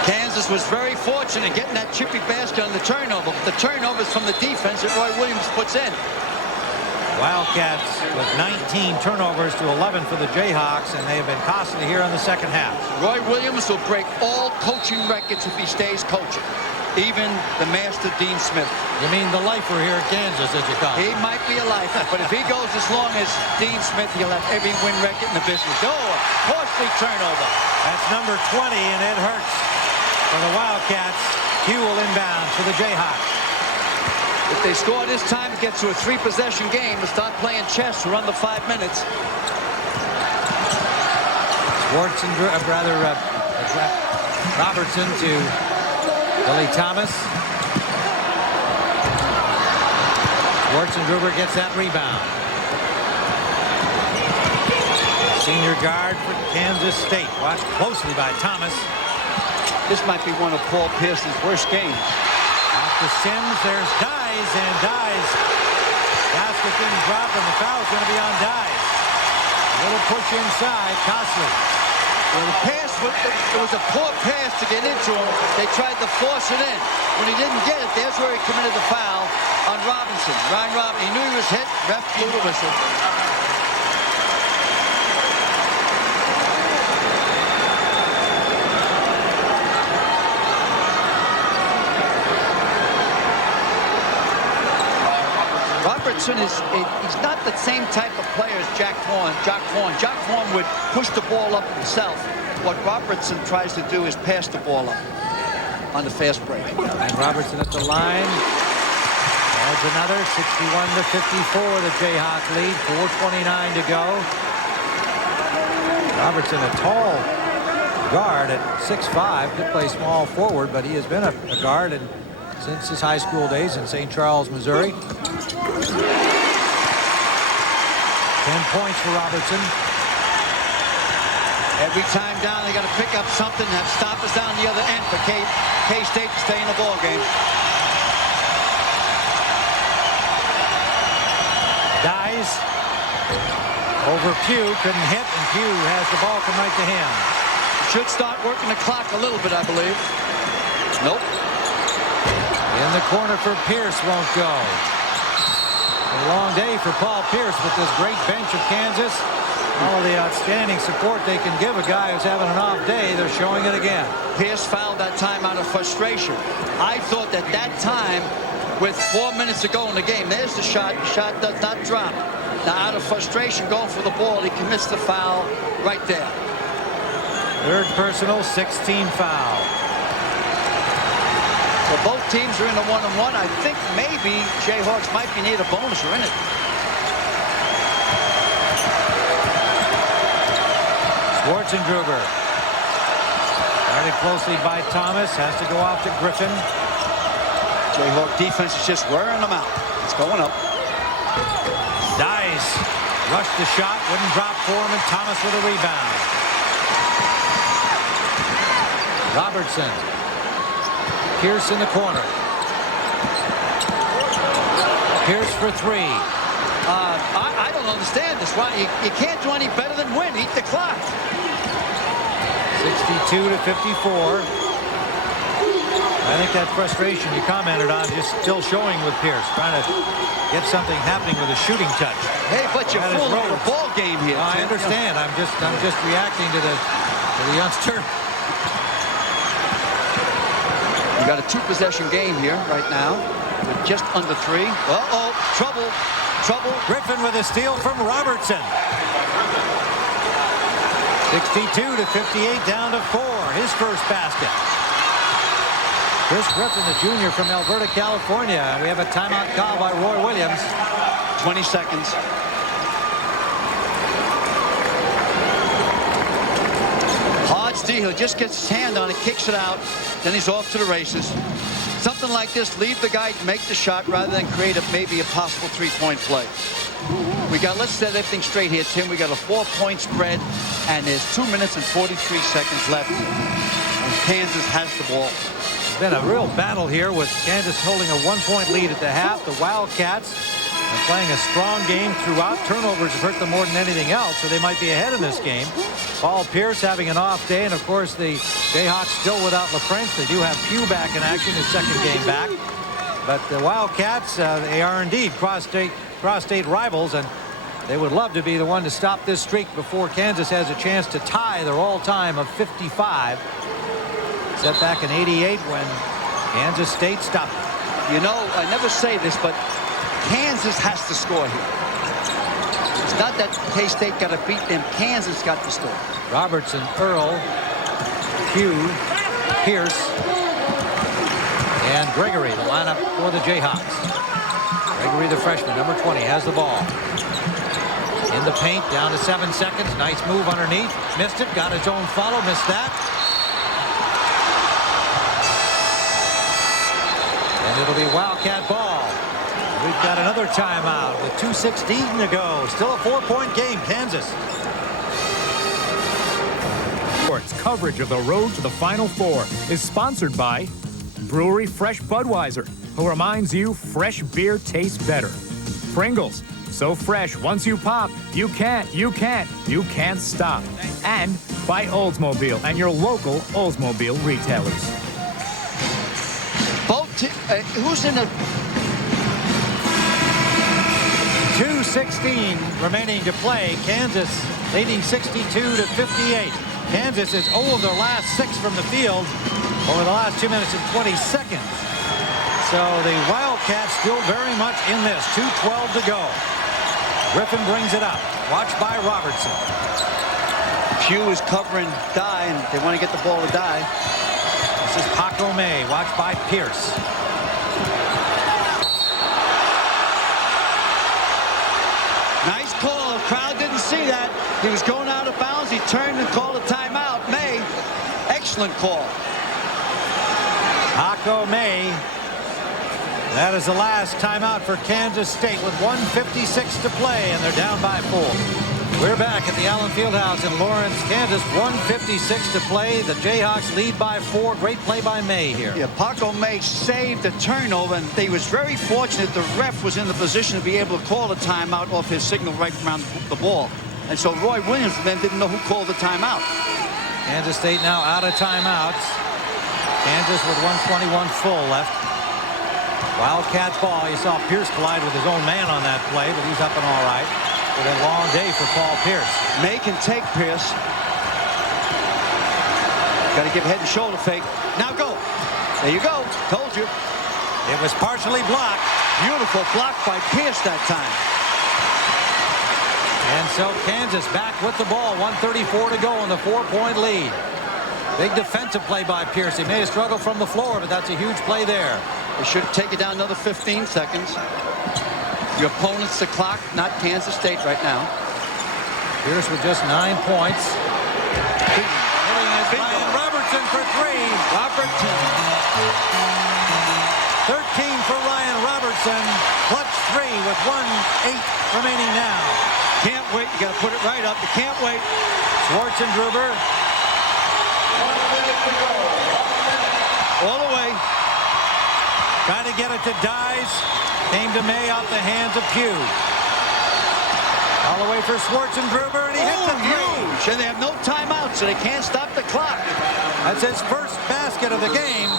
Kansas was very fortunate getting that chippy basket on the turnover. But the turnovers from the defense that Roy Williams puts in. Wildcats with 19 turnovers to 11 for the Jayhawks, and they have been costly here in the second half. Roy Williams will break all coaching records if he stays coaching. Even the master Dean Smith. You mean the lifer here at Kansas, as you call it? He might be a lifer, but if he goes as long as Dean Smith, he'll have every win record in the business. Oh, a costly turnover. That's number 20, and it hurts for the Wildcats. Hewell inbound for the Jayhawks. If they score this time, it gets to a 3-possession game and start playing chess to run the 5 minutes. Robertson to Billy Thomas. Schwarzenegger gets that rebound. Senior guard for Kansas State. Watched closely by Thomas. This might be one of Paul Pierce's worst games. Off to Sims. There's Dyes, and Dyes. Basket didn't drop, and the foul is going to be on Dyes. A little push inside. Costly. Well, the pass, it was a poor pass to get into him. They tried to force it in. When he didn't get it, there's where he committed the foul on Robinson. Ryan Robinson, he knew he was hit. Ref blew the whistle. Robertson he's not the same type of player as Jack Vaughn. Jack Vaughn would push the ball up himself. What Robertson tries to do is pass the ball up on the fast break. And Robertson at the line. Adds another 61-54. The Jayhawk lead. 4:29 to go. Robertson, a tall guard at 6'5", could play small forward, but he has been a guard and since his high school days in St. Charles, Missouri. 10 points for Robertson. Every time down, they got to pick up something, have stoppers down the other end for K-State to stay in the ball game. Dies over Pugh, couldn't hit, and Pugh has the ball come right to him. Should start working the clock a little bit, I believe. Nope. In the corner for Pierce, won't go. A long day for Paul Pierce with this great bench of Kansas. All of the outstanding support they can give a guy who's having an off day, they're showing it again. Pierce fouled that time out of frustration. I thought that time, with 4 minutes to go in the game, there's the shot. The shot does not drop. Now, out of frustration, going for the ball, he commits the foul right there. Third personal, 16 foul. So both teams are in a 1-on-1. I think maybe Jayhawks might be near the bonus or in it. Schwartzengruber. Guarded closely by Thomas. Has to go off to Griffin. Jayhawk defense is just wearing them out. It's going up. Dice. Rushed the shot. Wouldn't drop for him, and Thomas with a rebound. Robertson. Pierce in the corner. Pierce for three. I don't understand this. Why you can't do any better than win. Eat the clock. 62-54. I think that frustration you commented on just still showing with Pierce, trying to get something happening with a shooting touch. Hey, but you're fooling the ball game here. I understand. I'm just reacting to the youngster. You got a two-possession game here right now with just under 3. Uh-oh, trouble. Griffin with a steal from Robertson. 62-58, down to 4. His first basket. Chris Griffin, the junior from Alberta, California. We have a timeout call by Roy Williams. 20 seconds. Hard steal. He just gets his hand on it, kicks it out, then he's off to the races. Something like this, leave the guy make the shot rather than create maybe a possible three-point play. Let's set everything straight here, Tim. We got a 4-point spread, and there's 2 minutes and 43 seconds left. And Kansas has the ball. It's been a real battle here with Kansas holding a 1-point lead at the half. The Wildcats are playing a strong game throughout. Turnovers have hurt them more than anything else, so they might be ahead in this game. Paul Pierce having an off day, and of course the Jayhawks still without LaFrentz. They do have Pugh back in action, his second game back. But the Wildcats, they are indeed cross-state rivals, and they would love to be the one to stop this streak before Kansas has a chance to tie their all-time of 55. Set back in '88 when Kansas State stopped it. You know, I never say this, but Kansas has to score here. It's not that K-State got to beat them. Kansas got to score. Robertson, Earl, Pugh, Pierce, and Gregory, the lineup for the Jayhawks. Gregory, the freshman, number 20, has the ball. In the paint, down to 7 seconds. Nice move underneath. Missed it, got his own follow, missed that. And it'll be Wildcat ball. We've got another timeout with 2:16 to go. Still a 4-point game, Kansas. Sports coverage of the road to the Final Four is sponsored by Brewery Fresh Budweiser, who reminds you fresh beer tastes better. Pringles, So fresh, once you pop, you can't stop. And by Oldsmobile and your local Oldsmobile retailers. Who's in the... 2:16 remaining to play. Kansas leading 62-58. Kansas is 0 of their last 6 from the field over the last 2 minutes and 20 seconds. So the Wildcats still very much in this. 2:12 to go. Griffin brings it up. Watched by Robertson. Pugh is covering Dye, and they want to get the ball to Dye. This is Paco May. Watched by Pierce. Nice call. The crowd didn't see that. He was going out of bounds. He turned and called a timeout. May, excellent call. Paco May. That is the last timeout for Kansas State with 1:56 to play, and they're down by 4. We're back at the Allen Fieldhouse in Lawrence, Kansas. 1:56 to play. The Jayhawks lead by 4. Great play by May here. Yeah, Paco May saved the turnover, and he was very fortunate the ref was in the position to be able to call a timeout off his signal right around the ball. And so Roy Williams then didn't know who called the timeout. Kansas State now out of timeouts. Kansas with 1:21 full left. Wildcat ball. You saw Pierce collide with his own man on that play, but he's up and all right. With a long day for Paul Pierce. May can take Pierce. Got to give head and shoulder fake. Now go. There you go. Told you. It was partially blocked. Beautiful block by Pierce that time. And so Kansas back with the ball. 1:34 to go in the 4-point lead. Big defensive play by Pierce. He made a struggle from the floor, but that's a huge play there. They should take it down another 15 seconds. Your opponent's the clock, not Kansas State right now. Pierce with just 9 points. Hitting is Ryan Robertson for 3. Robertson. 13 for Ryan Robertson. Clutch 3 with 1:08 remaining now. Can't wait. You got to put it right up. You can't wait. Schwarzenegger. All the way. Trying to get it to Dyes. Came to May out the hands of Pugh. All the way for Schwarzenegger, and he hit the 3. Huge. And they have no timeout, so they can't stop the clock. That's his first basket of the game.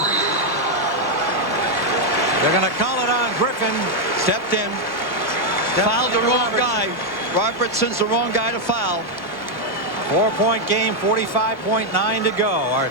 They're going to call it on Griffin. Stepped in. Fouled the wrong guy. Robertson's the wrong guy to foul. 4-point game, 45.9 to go.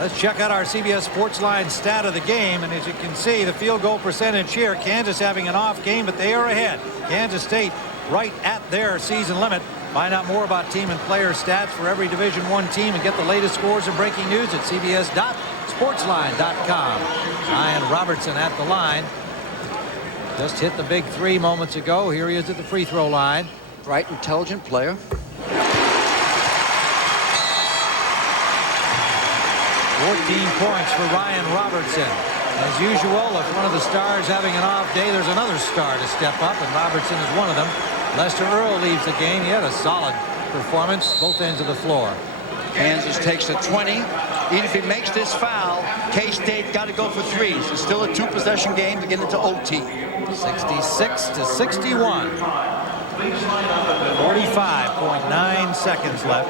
Let's check out our CBS Sports Line stat of the game. And as you can see, the field goal percentage here, Kansas having an off game, but they are ahead. Kansas State right at their season limit. Find out more about team and player stats for every Division I team and get the latest scores and breaking news at cbs.sportsline.com. Ryan Robertson at the line. Just hit the big 3 moments ago. Here he is at the free throw line. Bright, intelligent player. 14 points for Ryan Robertson. As usual, if one of the stars having an off day, there's another star to step up, and Robertson is one of them. Lester Earl leaves the game. He had a solid performance, both ends of the floor. Kansas takes a 20. Even if he makes this foul, K-State got to go for 3s. It's still a 2-possession game to get into OT. 66-61. 45.9 seconds left.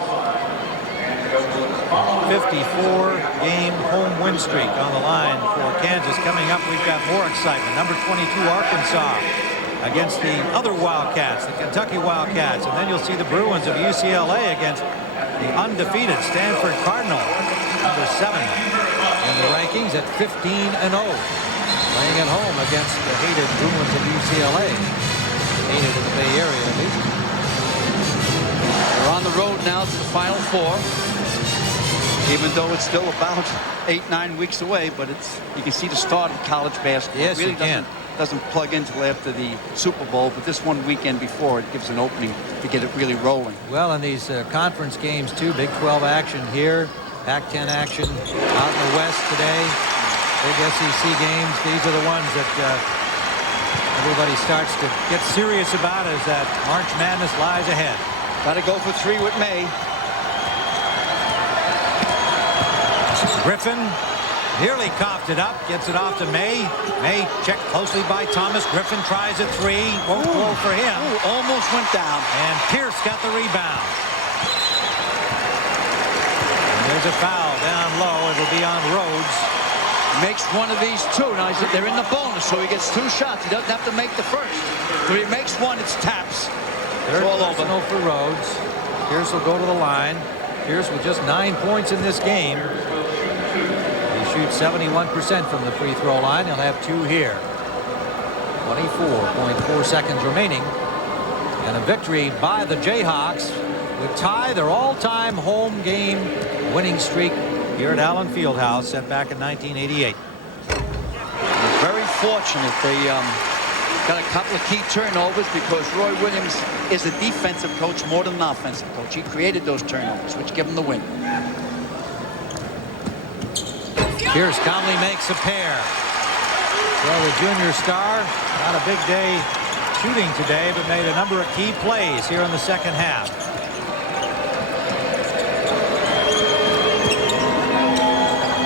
54-game home win streak on the line for Kansas. Coming up, we've got more excitement. Number 22, Arkansas, against the other Wildcats, the Kentucky Wildcats. And then you'll see the Bruins of UCLA against the undefeated Stanford Cardinal, number 7 in the rankings at 15-0. Playing at home against the hated Bruins of UCLA. Hated in the Bay Area, at least. They're on the road now to the Final Four. Even though it's still about 8-9 weeks away, but you can see the start of college basketball. Yes, it really you can. doesn't plug in until after the Super Bowl, but this one weekend before, it gives an opening to get it really rolling. Well, in these conference games, too, Big 12 action here, Pac-10 action out in the West today, big SEC games. These are the ones that everybody starts to get serious about as that March Madness lies ahead. Got to go for 3 with May. Griffin Nearly coughed it up, gets it off to May. May checked closely by Thomas. Griffin tries a three. Won't go for him. Almost went down. And Pierce got the rebound. And there's a foul down low. It'll be on Rhodes. Makes one of these two. Now they're in the bonus, so he gets 2 shots. He doesn't have to make the first. If he makes one, it's taps. Third it's all over. personal for Rhodes. Pierce will go to the line. Pierce with just 9 points in this game. He shoots 71% from the free throw line. He'll have 2 here. 24.4 seconds remaining. And a victory by the Jayhawks would tie their all-time home game winning streak here at Allen Fieldhouse, set back in 1988. Very fortunate. They got a couple of key turnovers because Roy Williams is a defensive coach more than an offensive coach. He created those turnovers, which give him the win. Pierce calmly makes a pair. So the junior star, not a big day shooting today, but made a number of key plays here in the second half.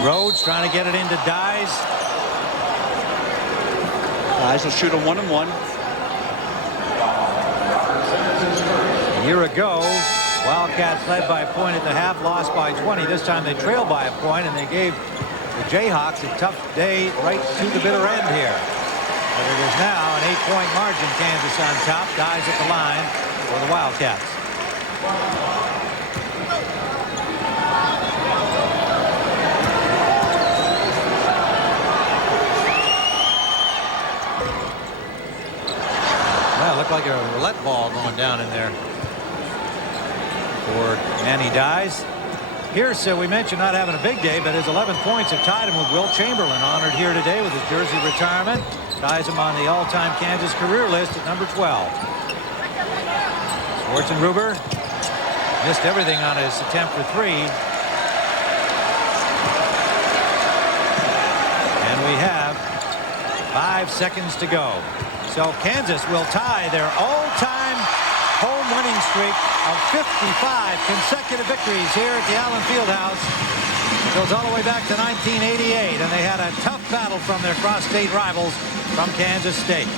Rhodes trying to get it into Dyes. Dyes will shoot a 1-and-1. A year ago, Wildcats led by a point at the half, lost by 20. This time they trailed by a point, and they gave the Jayhawks a tough day right to the bitter end here. But it is now an 8-point margin. Kansas on top. Dyes at the line for the Wildcats. Well, it looked like a roulette ball going down in there for Manny Dyes. Pierce, we mentioned not having a big day, but his 11 points have tied him with Wilt Chamberlain, honored here today with his jersey retirement. Ties him on the all-time Kansas career list at number 12. Schwarzenruber missed everything on his attempt for 3. And we have 5 seconds to go. So Kansas will tie their all-time home winning streak of 55 consecutive victories here at the Allen Fieldhouse. It goes all the way back to 1988, and they had a tough battle from their cross-state rivals from Kansas State.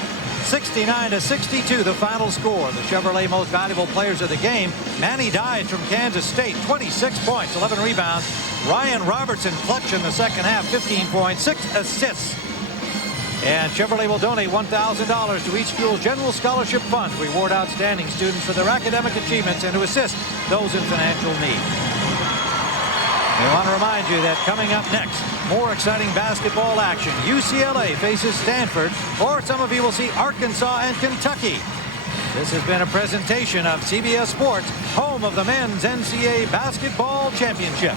69-62 the final score. The Chevrolet most valuable players of the game: Manny Dyes from Kansas State, 26 points, 11 rebounds. Ryan Robertson clutch in the second half, 15 points, 6 assists. And Chevrolet will donate $1,000 to each school's general scholarship fund to reward outstanding students for their academic achievements and to assist those in financial need. We want to remind you that coming up next, more exciting basketball action. UCLA faces Stanford, or some of you will see Arkansas and Kentucky. This has been a presentation of CBS Sports, home of the Men's NCAA Basketball Championship.